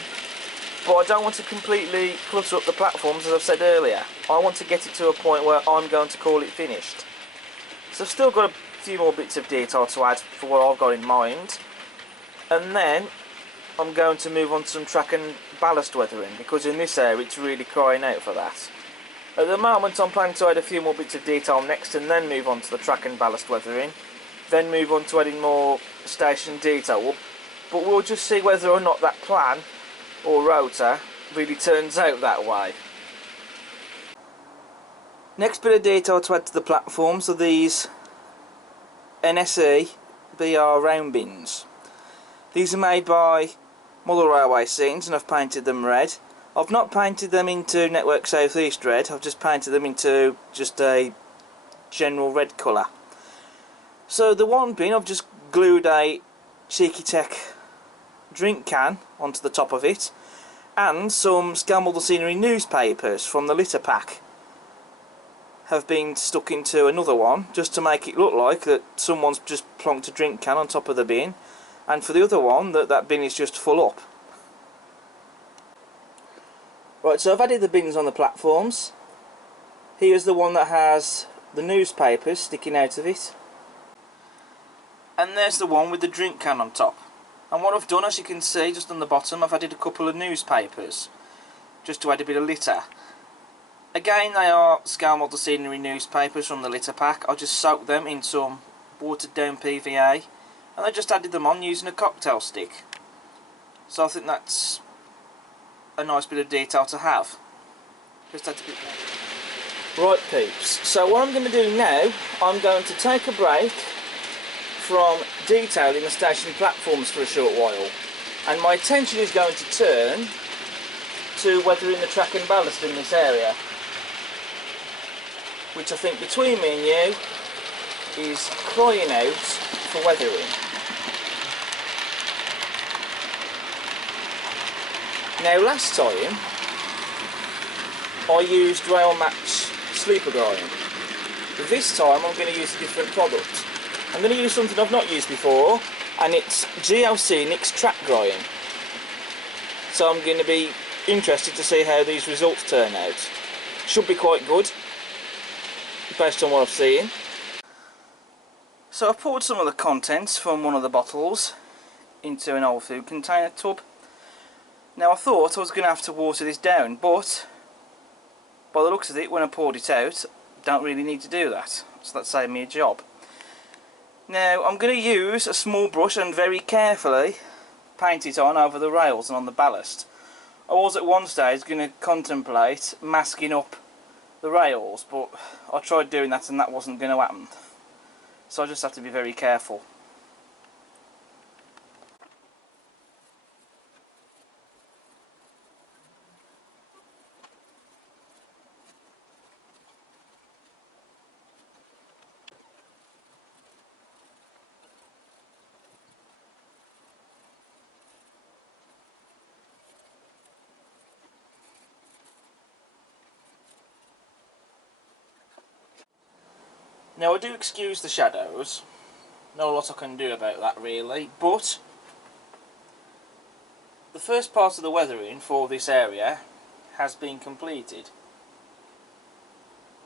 but I don't want to completely clutter up the platforms, as I've said earlier. I want to get it to a point where I'm going to call it finished. So I've still got a few more bits of detail to add for what I've got in mind, and then I'm going to move on to some track and ballast weathering, because in this area it's really crying out for that. At the moment I'm planning to add a few more bits of detail next, and then move on to the track and ballast weathering, then move on to adding more station detail. But we'll just see whether or not that plan or rota really turns out that way. Next bit of detail to add to the platforms are these NSE BR round bins. These are made by Model Railway Scenes, and I've painted them red. I've not painted them into Network South East red, I've just painted them into just a general red colour. So the one bin, I've just glued a Cheeky Tech drink can onto the top of it, and some Scale Model Scenery newspapers from the litter pack have been stuck into another one, just to make it look like that someone's just plonked a drink can on top of the bin, and for the other one that bin is just full up. Right, so I've added the bins on the platforms. Here's the one that has the newspapers sticking out of it, and there's the one with the drink can on top. And what I've done, as you can see just on the bottom, I've added a couple of newspapers just to add a bit of litter. Again, they are Scale Model Scenery newspapers from the litter pack. I just soaked them in some watered down PVA, and I just added them on using a cocktail stick. So I think that's a nice bit of detail to have. Just add a bit more. Right peeps, so what I'm going to do now, I'm going to take a break from detailing the station platforms for a short while, and my attention is going to turn to weathering the track and ballast in this area, which I think between me and you is crying out for weathering. Now last time I used Rail Match Sleeper Grind. This time I'm going to use a different product. I'm going to use something I've not used before, and it's GLC Nix Track Grind. So I'm going to be interested to see how these results turn out. Should be quite good, based on what I've seen. So I've poured some of the contents from one of the bottles into an old food container tub. Now I thought I was going to have to water this down, but by the looks of it, when I poured it out, don't really need to do that, so that saved me a job. Now I'm going to use a small brush and very carefully paint it on over the rails and on the ballast. I was at one stage going to contemplate masking up the rails, but I tried doing that and that wasn't going to happen, so I just have to be very careful. Now I do excuse the shadows, not a lot I can do about that really, but the first part of the weathering for this area has been completed.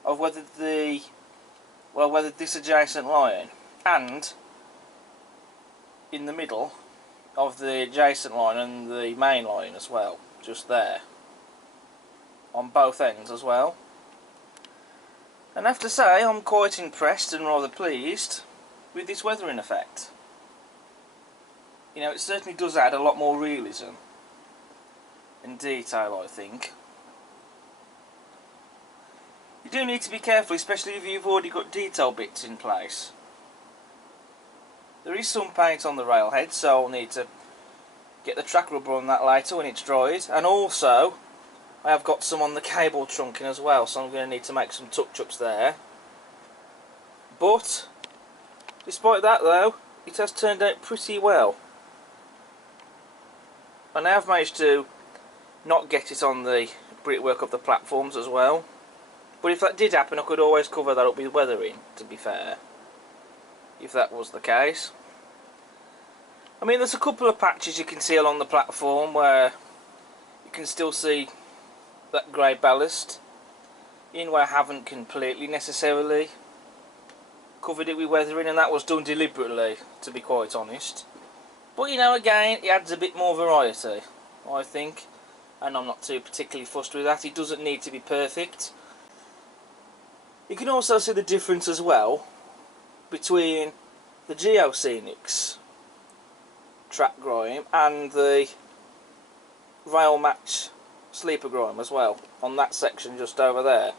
I've weathered this adjacent line, and in the middle of the adjacent line and the main line as well, just there, on both ends as well. And I have to say, I'm quite impressed and rather pleased with this weathering effect. You know, it certainly does add a lot more realism and detail, I think. You do need to be careful, especially if you've already got detail bits in place. There is some paint on the railhead, so I'll need to get the track rubber on that later when it's dried, and also I have got some on the cable trunking as well, so I'm going to need to make some touch-ups there. But despite that though, it has turned out pretty well. And I have managed to not get it on the brickwork of the platforms as well. But if that did happen, I could always cover that up with weathering, to be fair, if that was the case. I mean, there's a couple of patches you can see along the platform where you can still see that grey ballast, in where I haven't completely necessarily covered it with weathering, and that was done deliberately, to be quite honest. But you know, again, it adds a bit more variety, I think, and I'm not too particularly fussed with that. It doesn't need to be perfect. You can also see the difference as well between the Geoscenics track grime and the rail match sleeper grime as well, on that section just over there.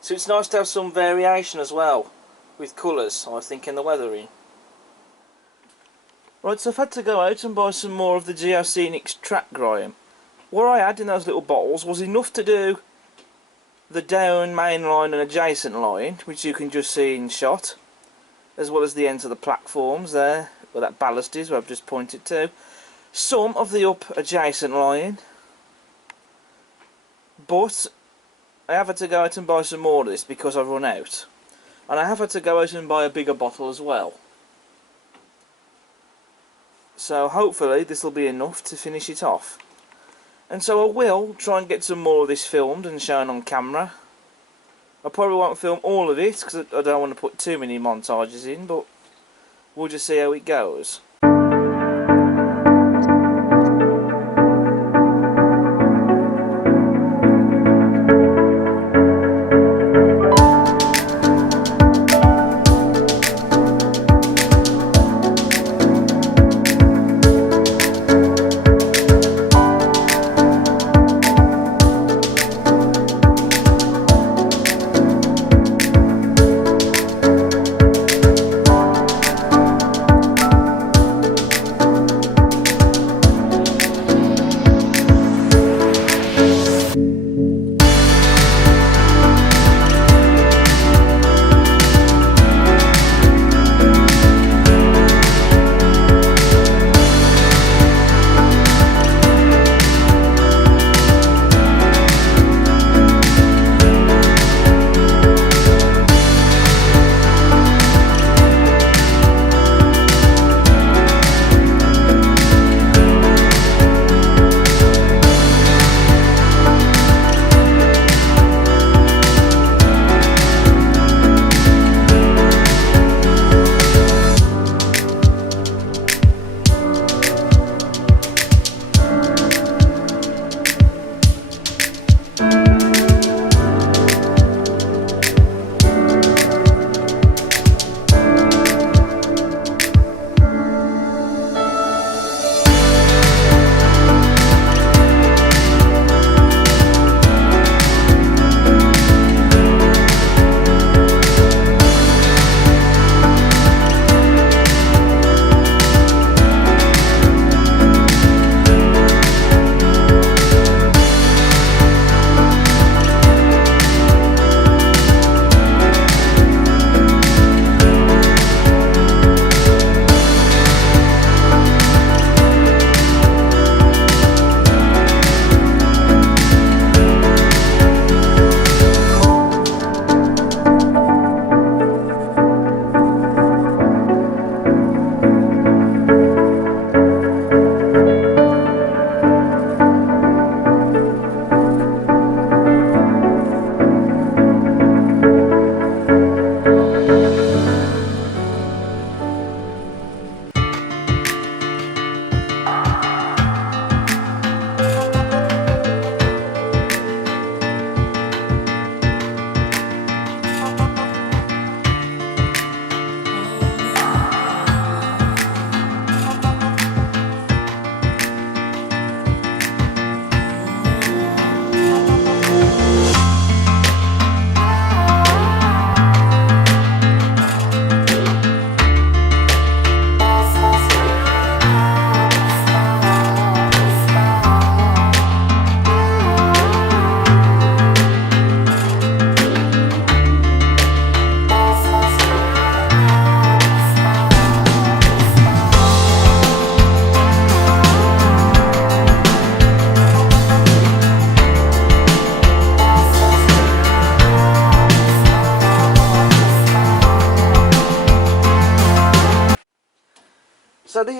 So it's nice to have some variation as well with colours, I think, in the weathering. Right, so I've had to go out and buy some more of the Geoscenics track grime. What I had in those little bottles was enough to do the down main line and adjacent line, which you can just see in shot, as well as the ends of the platforms there, where that ballast is, where I've just pointed to. Some of the up adjacent line, but I have had to go out and buy some more of this because I've run out. And I have had to go out and buy a bigger bottle as well. So hopefully this will be enough to finish it off. And so I will try and get some more of this filmed and shown on camera. I probably won't film all of it because I don't want to put too many montages in, but we'll just see how it goes.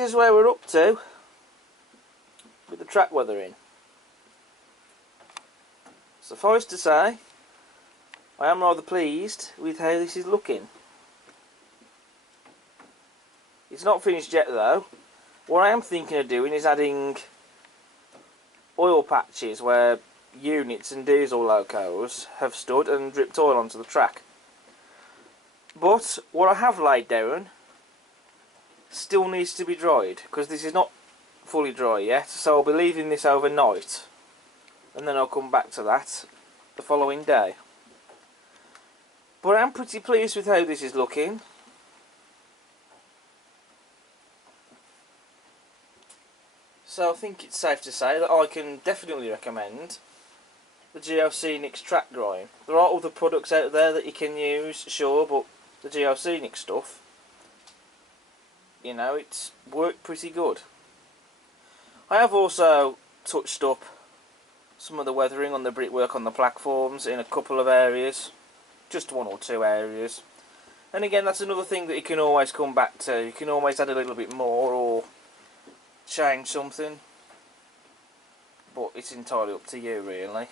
is where we're up to with the track weathering. Suffice to say, I am rather pleased with how this is looking. It's not finished yet though. What I am thinking of doing is adding oil patches where units and diesel locos have stood and dripped oil onto the track. But what I have laid down still needs to be dried, because this is not fully dry yet, so I'll be leaving this overnight and then I'll come back to that the following day. But I'm pretty pleased with how this is looking. So I think it's safe to say that I can definitely recommend the Geoscenics track drying. There are other products out there that you can use, sure, but the Geoscenic stuff, you know, it's worked pretty good. I have also touched up some of the weathering on the brickwork on the platforms in a couple of areas, just one or two areas. And again, that's another thing that you can always come back to. You can always add a little bit more or change something, but it's entirely up to you really.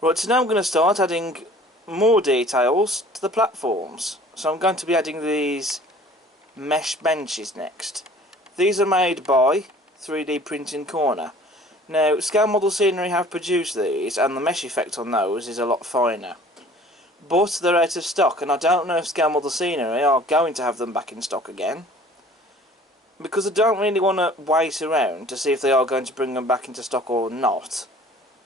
Right, so now I'm going to start adding more details to the platforms. So I'm going to be adding these mesh benches next. These are made by 3D Printing Corner. Now, Scale Model Scenery have produced these, and the mesh effect on those is a lot finer. But they're out of stock, and I don't know if Scale Model Scenery are going to have them back in stock again, because I don't really want to wait around to see if they are going to bring them back into stock or not,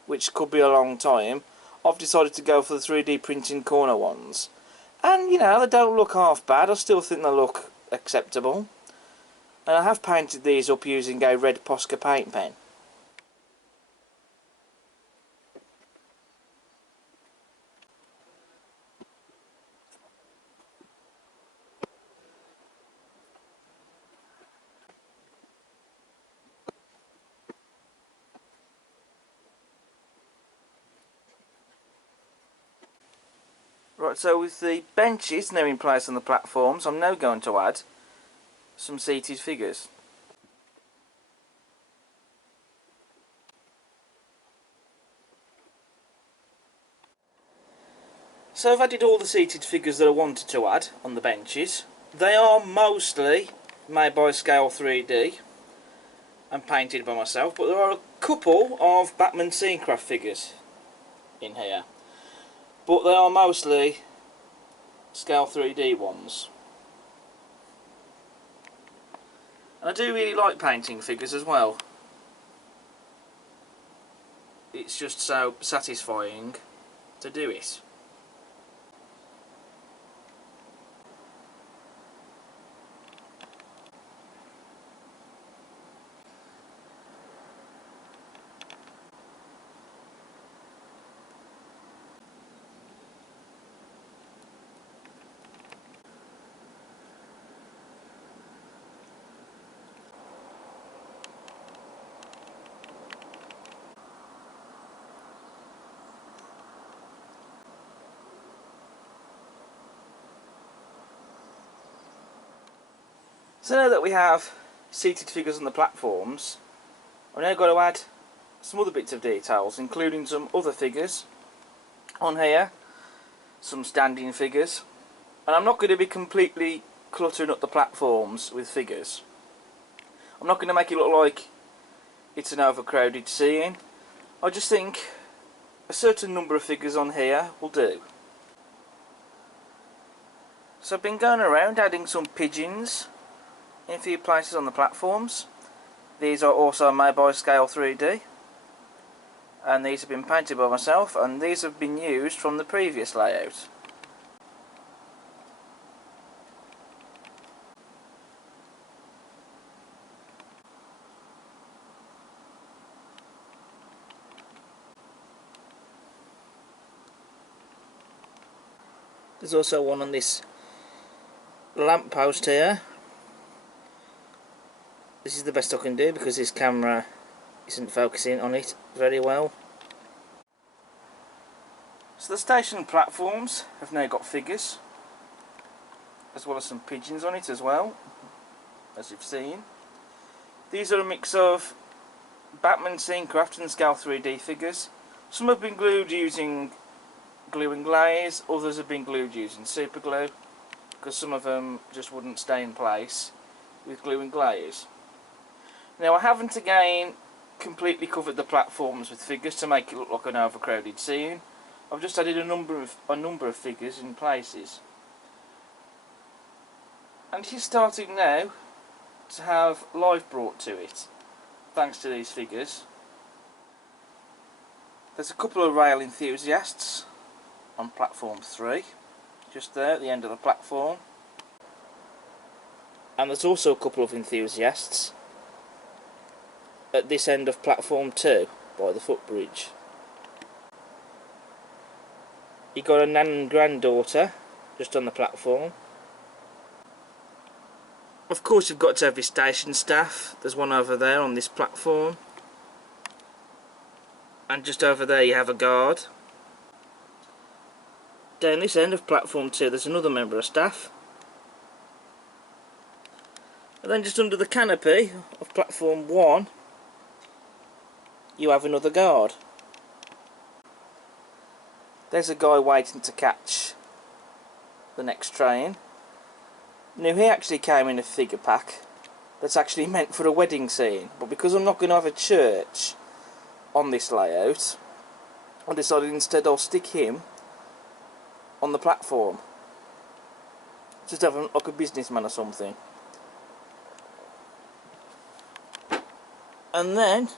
which could be a long time. I've decided to go for the 3D Printing Corner ones. And, you know, they don't look half bad. I still think they look acceptable. And I have painted these up using a red Posca paint pen. Right, so with the benches now in place on the platforms, I'm now going to add some seated figures. So I've added all the seated figures that I wanted to add on the benches. They are mostly made by Scale 3D and painted by myself, but there are a couple of Batman Scenecraft figures in here. But they are mostly Scale 3D ones. And I do really like painting figures as well. It's just so satisfying to do it. So now that we have seated figures on the platforms, I've now got to add some other bits of details, including some other figures on here, some standing figures, and I'm not going to be completely cluttering up the platforms with figures. I'm not going to make it look like it's an overcrowded scene. I just think a certain number of figures on here will do. So I've been going around adding some pigeons in a few places on the platforms. These are also made by Scale 3D, and these have been painted by myself, and these have been used from the previous layout. There's also one on this lamp post here. This is the best I can do because this camera isn't focusing on it very well. So the station platforms have now got figures, as well as some pigeons on it as well. as you've seen. These are a mix of Batman Scene Craft and Scale 3D figures. Some have been glued using glue and glaze, others have been glued using super glue, because some of them just wouldn't stay in place with glue and glaze. Now I haven't again completely covered the platforms with figures to make it look like an overcrowded scene. I've just added a number of figures in places. And she's starting now to have life brought to it, thanks to these figures. There's a couple of rail enthusiasts on platform 3, just there at the end of the platform. And there's also a couple of enthusiasts at this end of platform 2 by the footbridge. You've got a nan and granddaughter just on the platform. Of course you've got to have your station staff. There's one over there on this platform. And just over there you have a guard. Down this end of platform 2 there's another member of staff. And then just under the canopy of platform 1 you have another guard. There's a guy waiting to catch the next train. Now he actually came in a figure pack that's actually meant for a wedding scene, but because I'm not going to have a church on this layout, I decided instead I'll stick him on the platform. Just have him like a businessman or something. And then,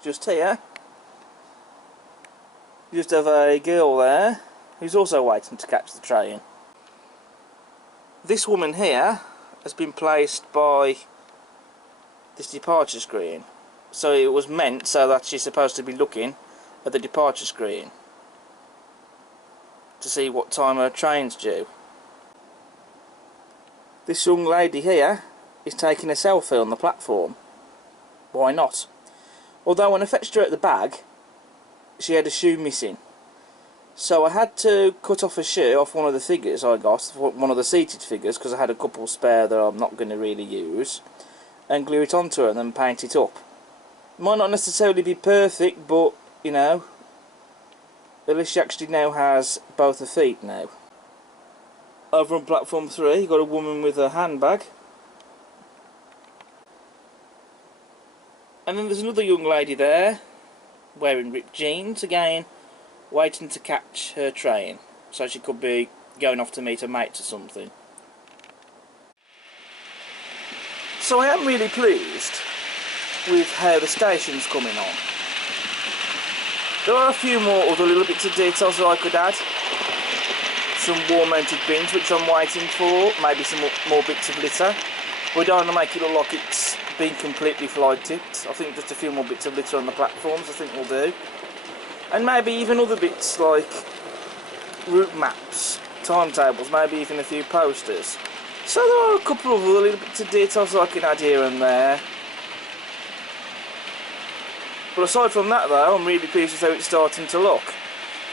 just here, you just have a girl there who's also waiting to catch the train. This woman here has been placed by this departure screen, so it was meant so that she's supposed to be looking at the departure screen to see what time her train's due. This young lady here is taking a selfie on the platform. Why not? Although when I fetched her at the bag she had a shoe missing, so I had to cut off a shoe off one of the figures I got, one of the seated figures, because I had a couple spare that I'm not going to really use, and glue it onto her and then paint it up. Might not necessarily be perfect, but you know, at least she actually now has both her feet now. Over on platform 3 you've got a woman with a handbag. And then there's another young lady there, wearing ripped jeans again, waiting to catch her train, so she could be going off to meet her mates or something. So I am really pleased with how the station's coming on. There are a few more other little bits of details that I could add. Some wall mounted bins which I'm waiting for, maybe some more bits of litter. We don't want to make it look like it's been completely fly tipped. I think just a few more bits of litter on the platforms I think will do. And maybe even other bits like route maps, timetables, maybe even a few posters. So there are a couple of other little bits of details that I can add here and there. But aside from that though, I'm really pleased with how it's starting to look.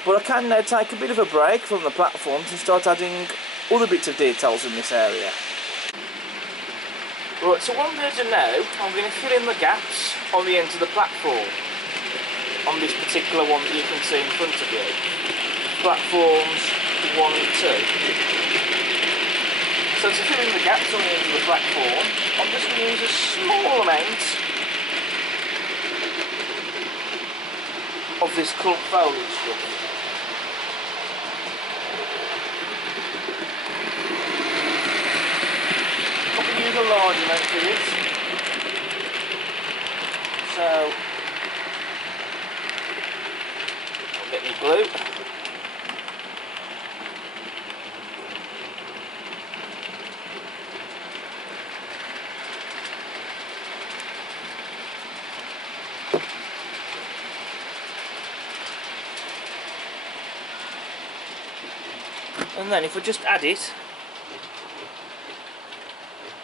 But I can now take a bit of a break from the platforms and start adding other bits of details in this area. Right, so what I'm going to do now, I'm going to fill in the gaps on the ends of the platform, on this particular one that you can see in front of you. Platforms 1 and 2. So to fill in the gaps on the ends of the platform, I'm just going to use a small amount of this clump foliage stuff. Use a large amount for this, so I'll get me glue. And then if we just add it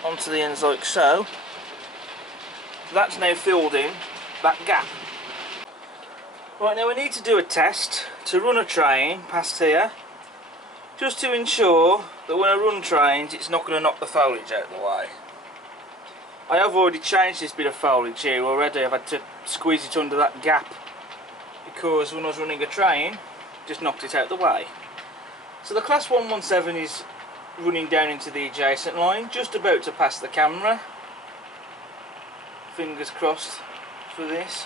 onto the ends like so, that's now filled in that gap. Right, now we need to do a test to run a train past here, just to ensure that when I run trains it's not going to knock the foliage out of the way. I have already changed this bit of foliage here already. I've had to squeeze it under that gap because when I was running a train, just knocked it out of the way. So the class 117 is running down into the adjacent line, just about to pass the camera. Fingers crossed for this,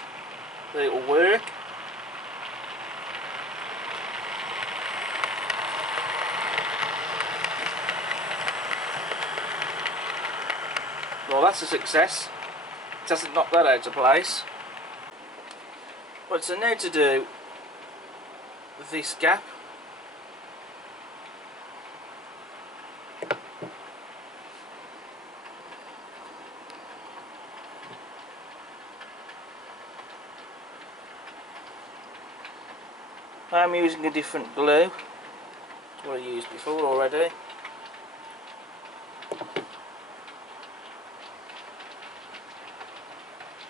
that it will work. Well, that's a success. It hasn't knocked that out of place. Right, so now to do this gap. I'm using a different glue to what I used before already.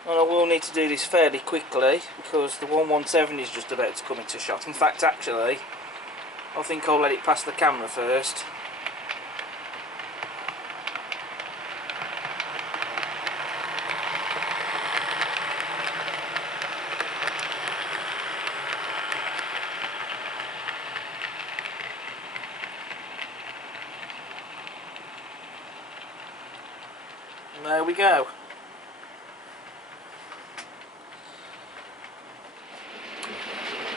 And I will need to do this fairly quickly because the 117 is just about to come into shot. In fact, actually, I think I'll let it pass the camera first. And there we go.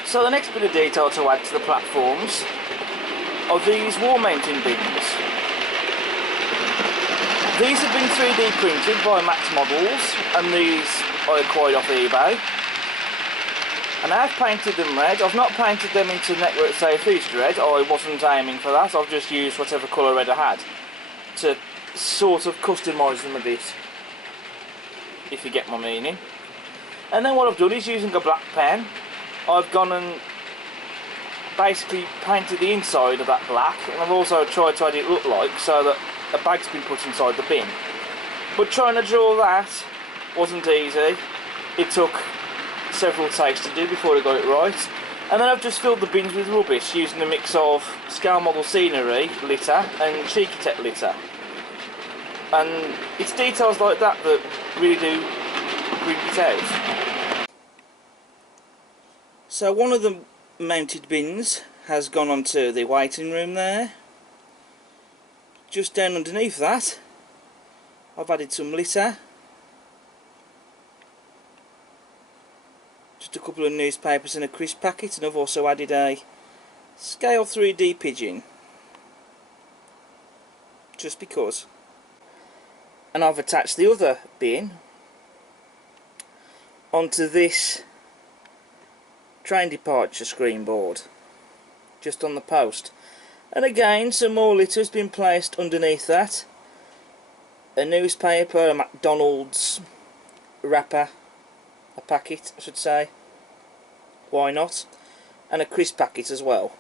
So the next bit of detail to add to the platforms are these wall mounting bins. These have been 3D printed by Max Models, and these I acquired off eBay. And I've painted them red. I've not painted them into Network Safe East red. I wasn't aiming for that. I've just used whatever colour red I had to sort of customise them a bit, if you get my meaning. And then what I've done is, using a black pen, I've gone and basically painted the inside of that black, and I've also tried to add it look like so that a bag's been put inside the bin. But trying to draw that wasn't easy. It took several takes to do before I got it right. And then I've just filled the bins with rubbish using a mix of scale model scenery litter and cheeky tech litter. And it's details like that that really do bring it out. So one of the mounted bins has gone onto the waiting room there. Just down underneath that, I've added some litter. Just a couple of newspapers and a crisp packet, and I've also added a scale 3D pigeon. Just because. And I've attached the other bin onto this train departure screen board, just on the post. And again, some more litter has been placed underneath that. A newspaper, a McDonald's wrapper, a packet I should say, why not, and a crisp packet as well.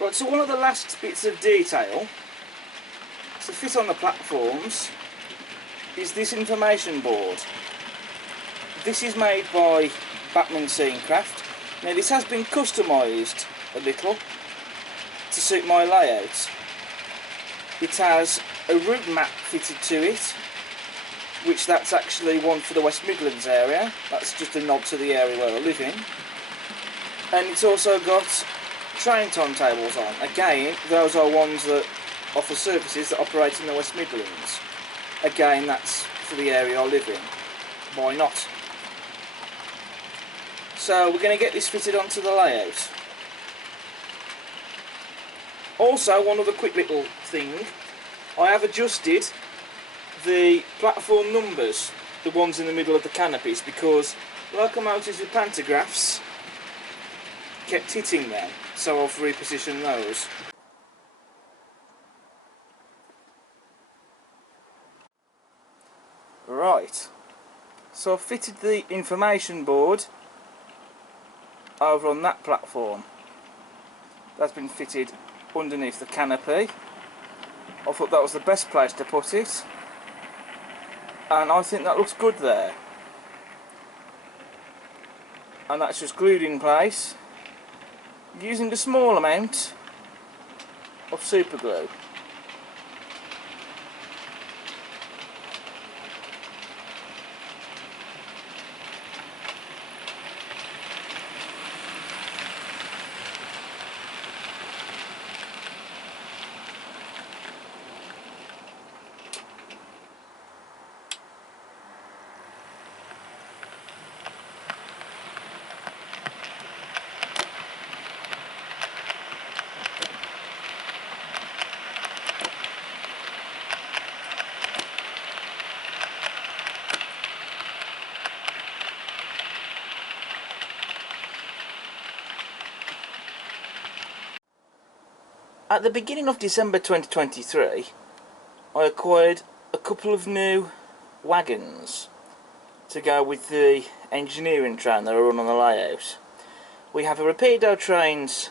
Right, so one of the last bits of detail to fit on the platforms is this information board. This is made by Batman Scenecraft. Now this has been customised a little to suit my layout. It has a route map fitted to it, which that's actually one for the West Midlands area. That's just a nod to the area where I live in. And it's also got train timetables on. Again, those are ones that offer services that operate in the West Midlands. Again, that's for the area I live in. Why not? So we're going to get this fitted onto the layout. Also, one other quick little thing, I have adjusted the platform numbers, the ones in the middle of the canopies, because locomotives with pantographs kept hitting them, so I've repositioned those. Right, so I've fitted the information board over on that platform. That's been fitted underneath the canopy. I thought that was the best place to put it, and I think that looks good there. And that's just glued in place using a small amount of super glue. At the beginning of December 2023, I acquired a couple of new wagons to go with the engineering train that I run on the layout. We have a Rapido Trains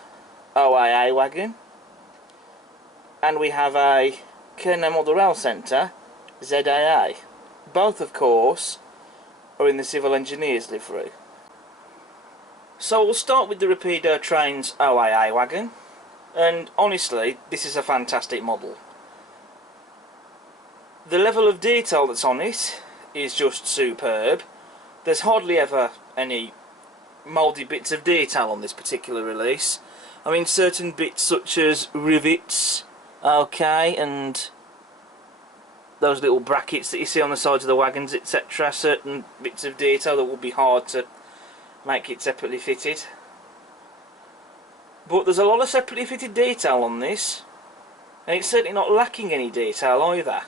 OIA wagon, and we have a Canopy Model Rail Centre ZAA. Both, of course, are in the civil engineers livery. So we'll start with the Rapido Trains OIA wagon, and honestly, this is a fantastic model. The level of detail that's on it is just superb. There's hardly ever any mouldy bits of detail on this particular release. I mean, certain bits such as rivets, okay, and those little brackets that you see on the sides of the wagons, etc. Certain bits of detail that would be hard to make it separately fitted. But there's a lot of separately fitted detail on this, and it's certainly not lacking any detail either.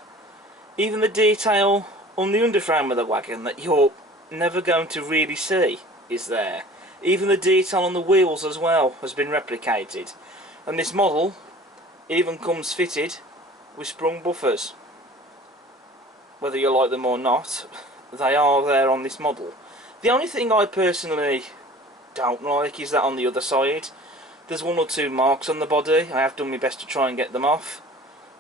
Even the detail on the underframe of the wagon that you're never going to really see is there. Even the detail on the wheels as well has been replicated, and this model even comes fitted with sprung buffers. Whether you like them or not, they are there on this model. The only thing I personally don't like is that on the other side there's one or two marks on the body. I have done my best to try and get them off.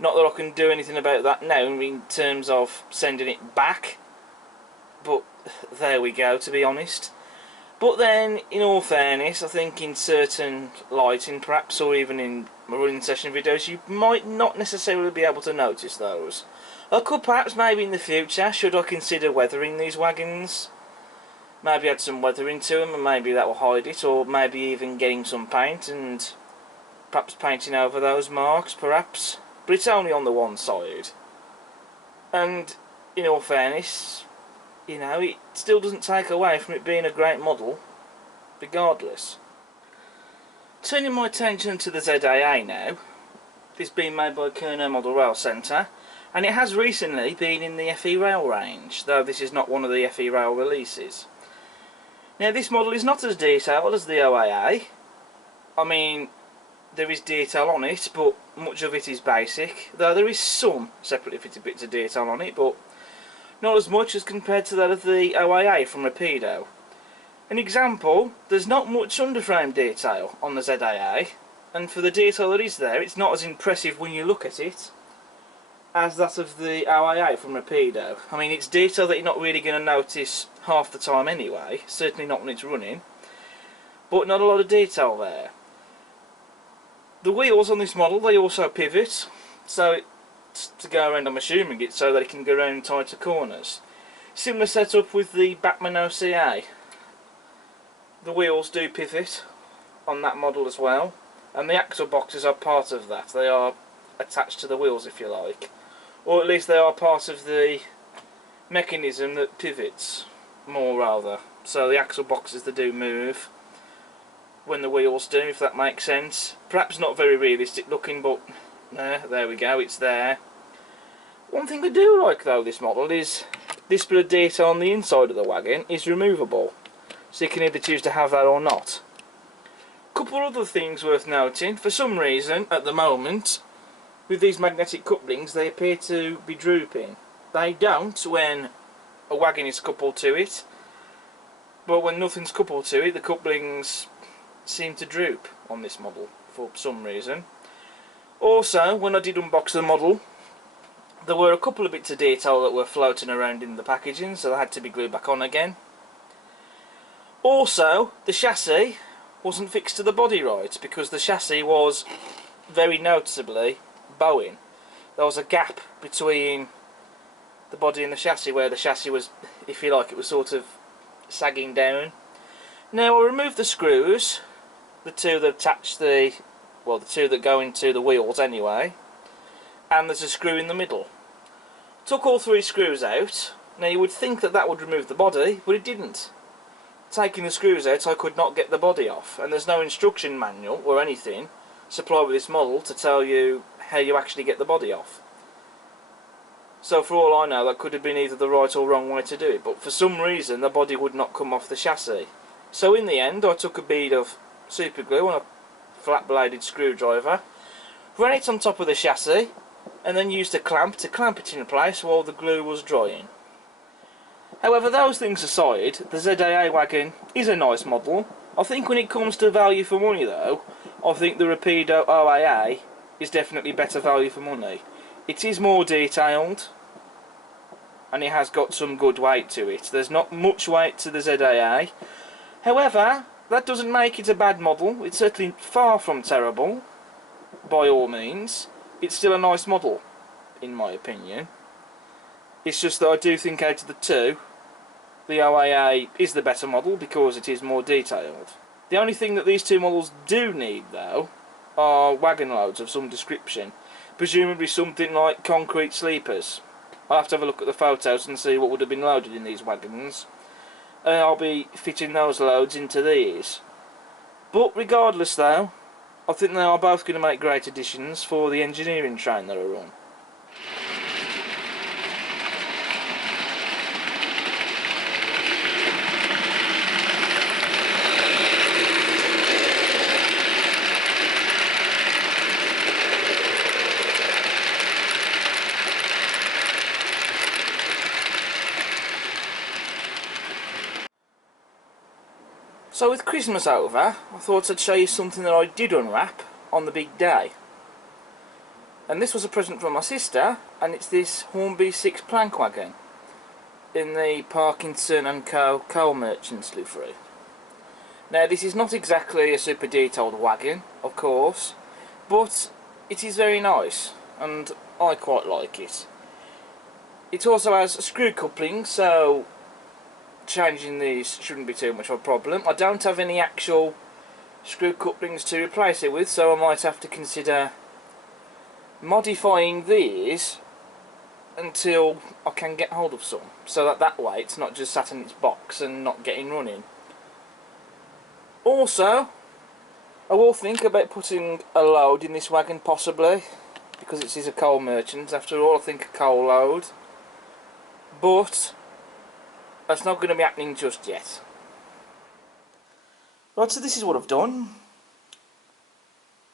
Not that I can do anything about that now in terms of sending it back, but there we go, to be honest. But then, in all fairness, I think in certain lighting perhaps, or even in my running session videos, you might not necessarily be able to notice those. I could perhaps maybe in the future, should I consider weathering these wagons, maybe add some weathering to them and maybe that will hide it, or maybe even getting some paint and perhaps painting over those marks perhaps. But it's only on the one side, and in all fairness, you know, it still doesn't take away from it being a great model regardless. Turning my attention to the ZAA now, this being made by Canopy Model Rail Centre, and it has recently been in the FE Rail range, though this is not one of the FE Rail releases. Now this model is not as detailed as the OIA. I mean, there is detail on it, but much of it is basic, though there is some separately fitted bits of detail on it, but not as much as compared to that of the OIA from Rapido. An example, there's not much underframe detail on the ZAA, and for the detail that is there, it's not as impressive when you look at it as that of the OIA from Rapido. I mean, it's detail that you're not really going to notice half the time anyway, certainly not when it's running, but not a lot of detail there. The wheels on this model, they also pivot, so it's to go around, I'm assuming it's so that it can go around tighter corners. Similar setup with the Batman OCA. The wheels do pivot on that model as well, and the axle boxes are part of that. They are attached to the wheels, if you like, or at least they are part of the mechanism that pivots more rather. So the axle boxes, they do move when the wheels do, if that makes sense. Perhaps not very realistic looking, but there we go, it's there. One thing I do like though this model is this bit of detail on the inside of the wagon is removable, so you can either choose to have that or not. Couple of other things worth noting. For some reason at the moment with these magnetic couplings, they appear to be drooping. They don't when a wagon is coupled to it, but when nothing's coupled to it, the couplings seem to droop on this model for some reason. Also, when I did unbox the model, there were a couple of bits of detail that were floating around in the packaging, so they had to be glued back on again. Also, the chassis wasn't fixed to the body right, because the chassis was very noticeably bowing. There was a gap between the body and the chassis where the chassis was, if you like, it was sort of sagging down. Now I removed the screws, the two that attach the two that go into the wheels anyway, and there's a screw in the middle. Took all three screws out. Now you would think that that would remove the body, but it didn't. Taking the screws out, I could not get the body off, and there's no instruction manual or anything supplied with this model to tell you how you actually get the body off. So for all I know, that could have been either the right or wrong way to do it, but for some reason the body would not come off the chassis. So in the end I took a bead of super glue on a flat bladed screwdriver, ran it on top of the chassis, and then used a clamp to clamp it in place while the glue was drying. However, those things aside, the ZAA wagon is a nice model. I think when it comes to value for money though, I think the Rapido OAA is definitely better value for money. It is more detailed, and it has got some good weight to it. There's not much weight to the ZAA. However, that doesn't make it a bad model. It's certainly far from terrible, by all means. It's still a nice model, in my opinion. It's just that I do think out of the two, the OAA is the better model because it is more detailed. The only thing that these two models do need, though, are wagon loads of some description. Presumably something like concrete sleepers. I'll have to have a look at the photos and see what would have been loaded in these wagons. And I'll be fitting those loads into these. But regardless though, I think they are both going to make great additions for the engineering train that I run. So with Christmas over, I thought I'd show you something that I did unwrap on the big day. And this was a present from my sister, and it's this Hornby 6 plank wagon in the Parkinson and Co. coal merchants livery. Now this is not exactly a super detailed wagon, of course, but it is very nice, and I quite like it. It also has screw couplings, so changing these shouldn't be too much of a problem. I don't have any actual screw couplings to replace it with, so I might have to consider modifying these until I can get hold of some, so that way it's not just sat in its box and not getting running. Also, I will think about putting a load in this wagon possibly, because it is a coal merchant after all. I think a coal load, but that's not going to be happening just yet. Right, so this is what I've done.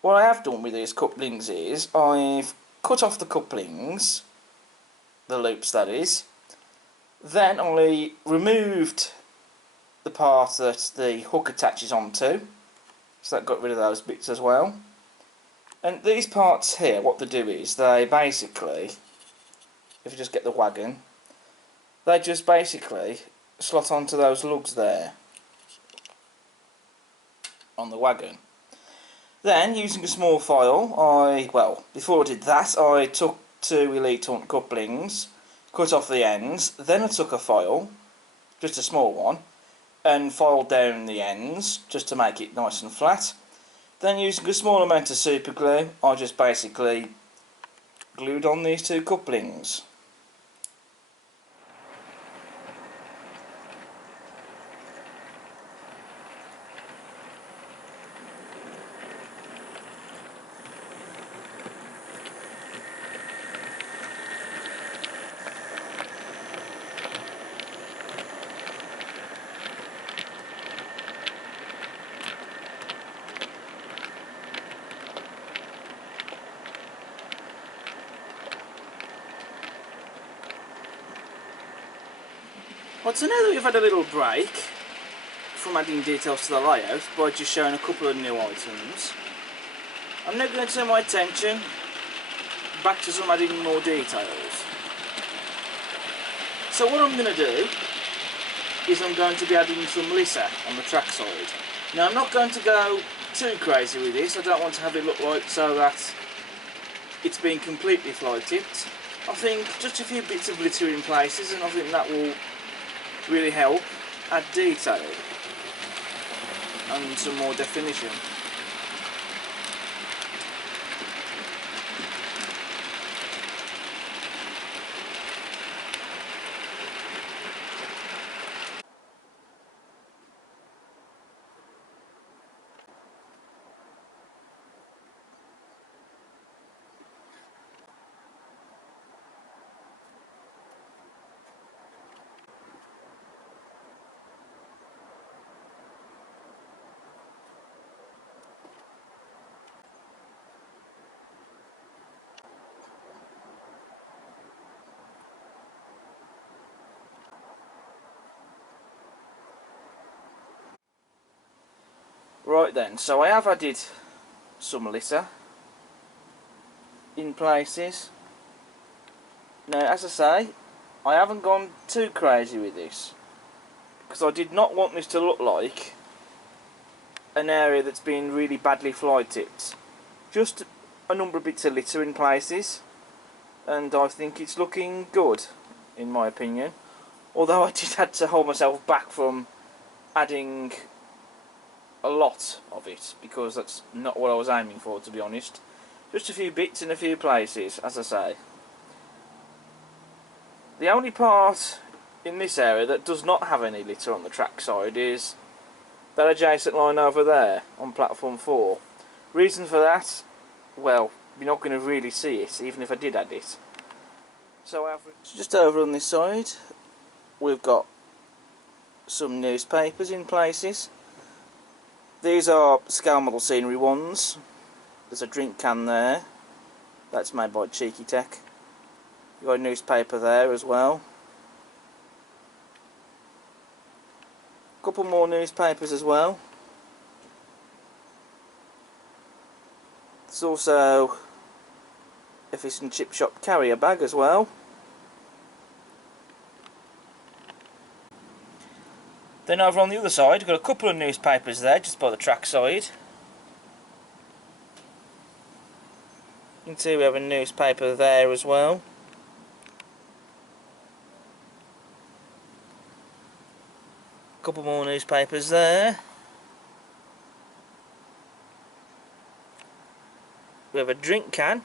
What I have done with these couplings is I've cut off the couplings, the loops that is, then I removed the part that the hook attaches onto, so that got rid of those bits as well. And these parts here, what they do is they basically, if you just get the wagon, they just basically slot onto those lugs there on the wagon. Then, using a small file, before I did that, I took two Elite Hunt couplings, cut off the ends, then I took a file, just a small one, and filed down the ends, just to make it nice and flat. Then, using a small amount of super glue, I just basically glued on these two couplings. Well, so now that we've had a little break from adding details to the layout by just showing a couple of new items, I'm now going to turn my attention back to some adding more details. So what I'm going to do is I'm going to be adding some lissa on the trackside. Now I'm not going to go too crazy with this. I don't want to have it look like so that it's been completely fly tipped. I think just a few bits of glitter in places, and I think that will really help add detail and some more definition. Right then, so I have added some litter in places. Now, as I say, I haven't gone too crazy with this, because I did not want this to look like an area that's been really badly fly tipped. Just a number of bits of litter in places, and I think it's looking good, in my opinion. Although I did have to hold myself back from adding a lot of it, because that's not what I was aiming for, to be honest. Just a few bits in a few places, as I say. The only part in this area that does not have any litter on the trackside is that adjacent line over there on platform 4. Reason for that? Well, you're not going to really see it, even if I did add it. So just over on this side, we've got some newspapers in places. These are scale model scenery ones. There's a drink can there. That's made by Cheeky Tech. You've got a newspaper there as well. A couple more newspapers as well. There's also a fish and chip shop carrier bag as well. Then over on the other side, we've got a couple of newspapers there, just by the trackside. You can see we have a newspaper there as well. A couple more newspapers there. We have a drink can.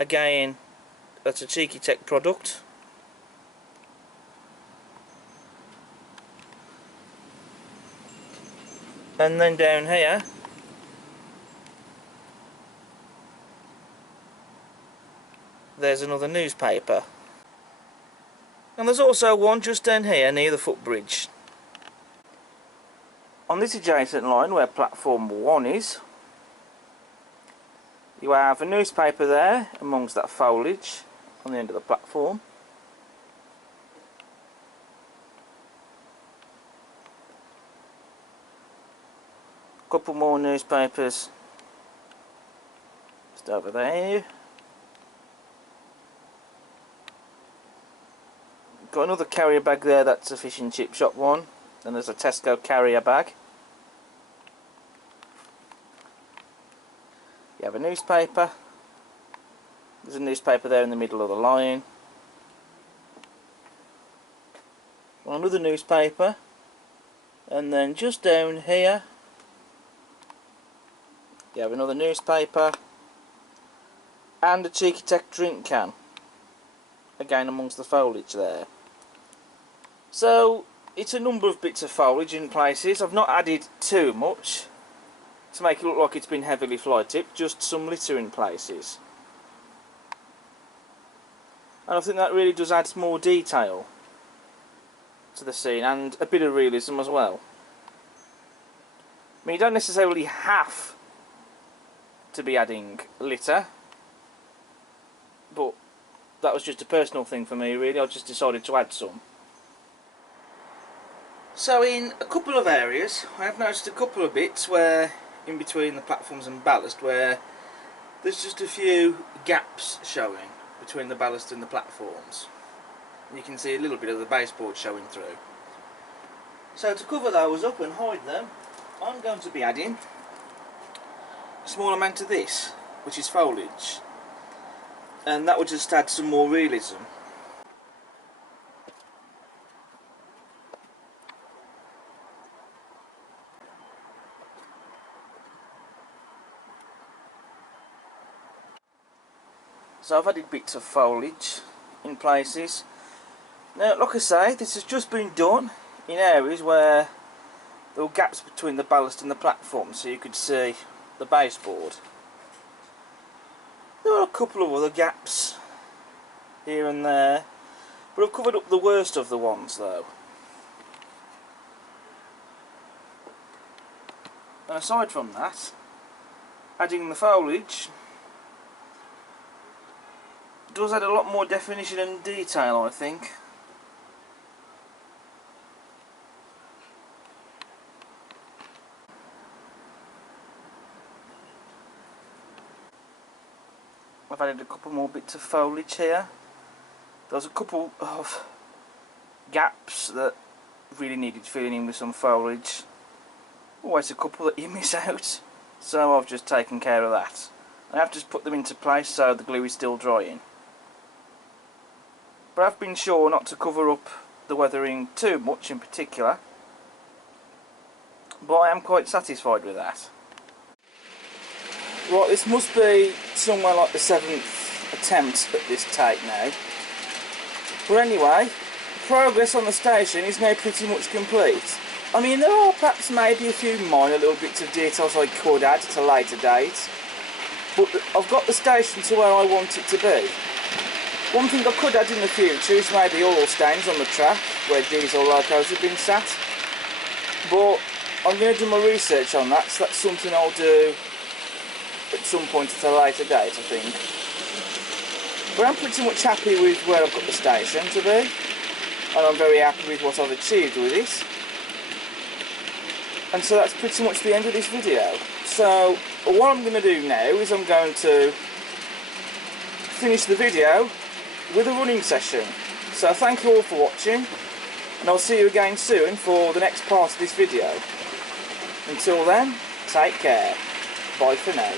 Again, that's a Cheeky Tech product. And then down here, there's another newspaper. And there's also one just down here near the footbridge. On this adjacent line where platform 1 is, you have a newspaper there amongst that foliage on the end of the platform. A couple more newspapers just over there. Got another carrier bag there, that's a fish and chip shop one. Then there's a Tesco carrier bag. You have a newspaper. There's a newspaper there in the middle of the line. Another newspaper. And then just down here, you have another newspaper. And a Cheeky Tech drink can. Again amongst the foliage there. So, it's a number of bits of foliage in places. I've not added too much to make it look like it's been heavily fly tipped, just some litter in places. And I think that really does add more detail to the scene and a bit of realism as well. I mean, you don't necessarily have to be adding litter, but that was just a personal thing for me really. I just decided to add some. So in a couple of areas I have noticed a couple of bits where in between the platforms and ballast where there's just a few gaps showing between the ballast and the platforms. You can see a little bit of the baseboard showing through. So to cover those up and hide them, I'm going to be adding a small amount of this, which is foliage, and that will just add some more realism. So I've added bits of foliage in places. Now, like I say, this has just been done in areas where there were gaps between the ballast and the platform, so you could see the baseboard. There are a couple of other gaps here and there, but I've covered up the worst of the ones though. And aside from that, adding the foliage does add a lot more definition and detail, I think. I've added a couple more bits of foliage here. There was a couple of gaps that really needed filling in with some foliage. Always a couple that you miss out, so I've just taken care of that. I have just put them into place so the glue is still drying. But I've been sure not to cover up the weathering too much in particular, but I am quite satisfied with that. Right, this must be somewhere like the 7th attempt at this take now. But anyway, progress on the station is now pretty much complete. I mean, there are perhaps maybe a few minor little bits of details I could add at a later date, but I've got the station to where I want it to be. One thing I could add in the future is maybe oil stains on the track where diesel locos have been sat, but I'm going to do my research on that, so that's something I'll do at some point at a later date, I think. But I'm pretty much happy with where I've got the station to be, and I'm very happy with what I've achieved with it. And so that's pretty much the end of this video. So what I'm going to do now is I'm going to finish the video with a running session. So thank you all for watching, and I'll see you again soon for the next part of this video. Until then, take care. Bye for now.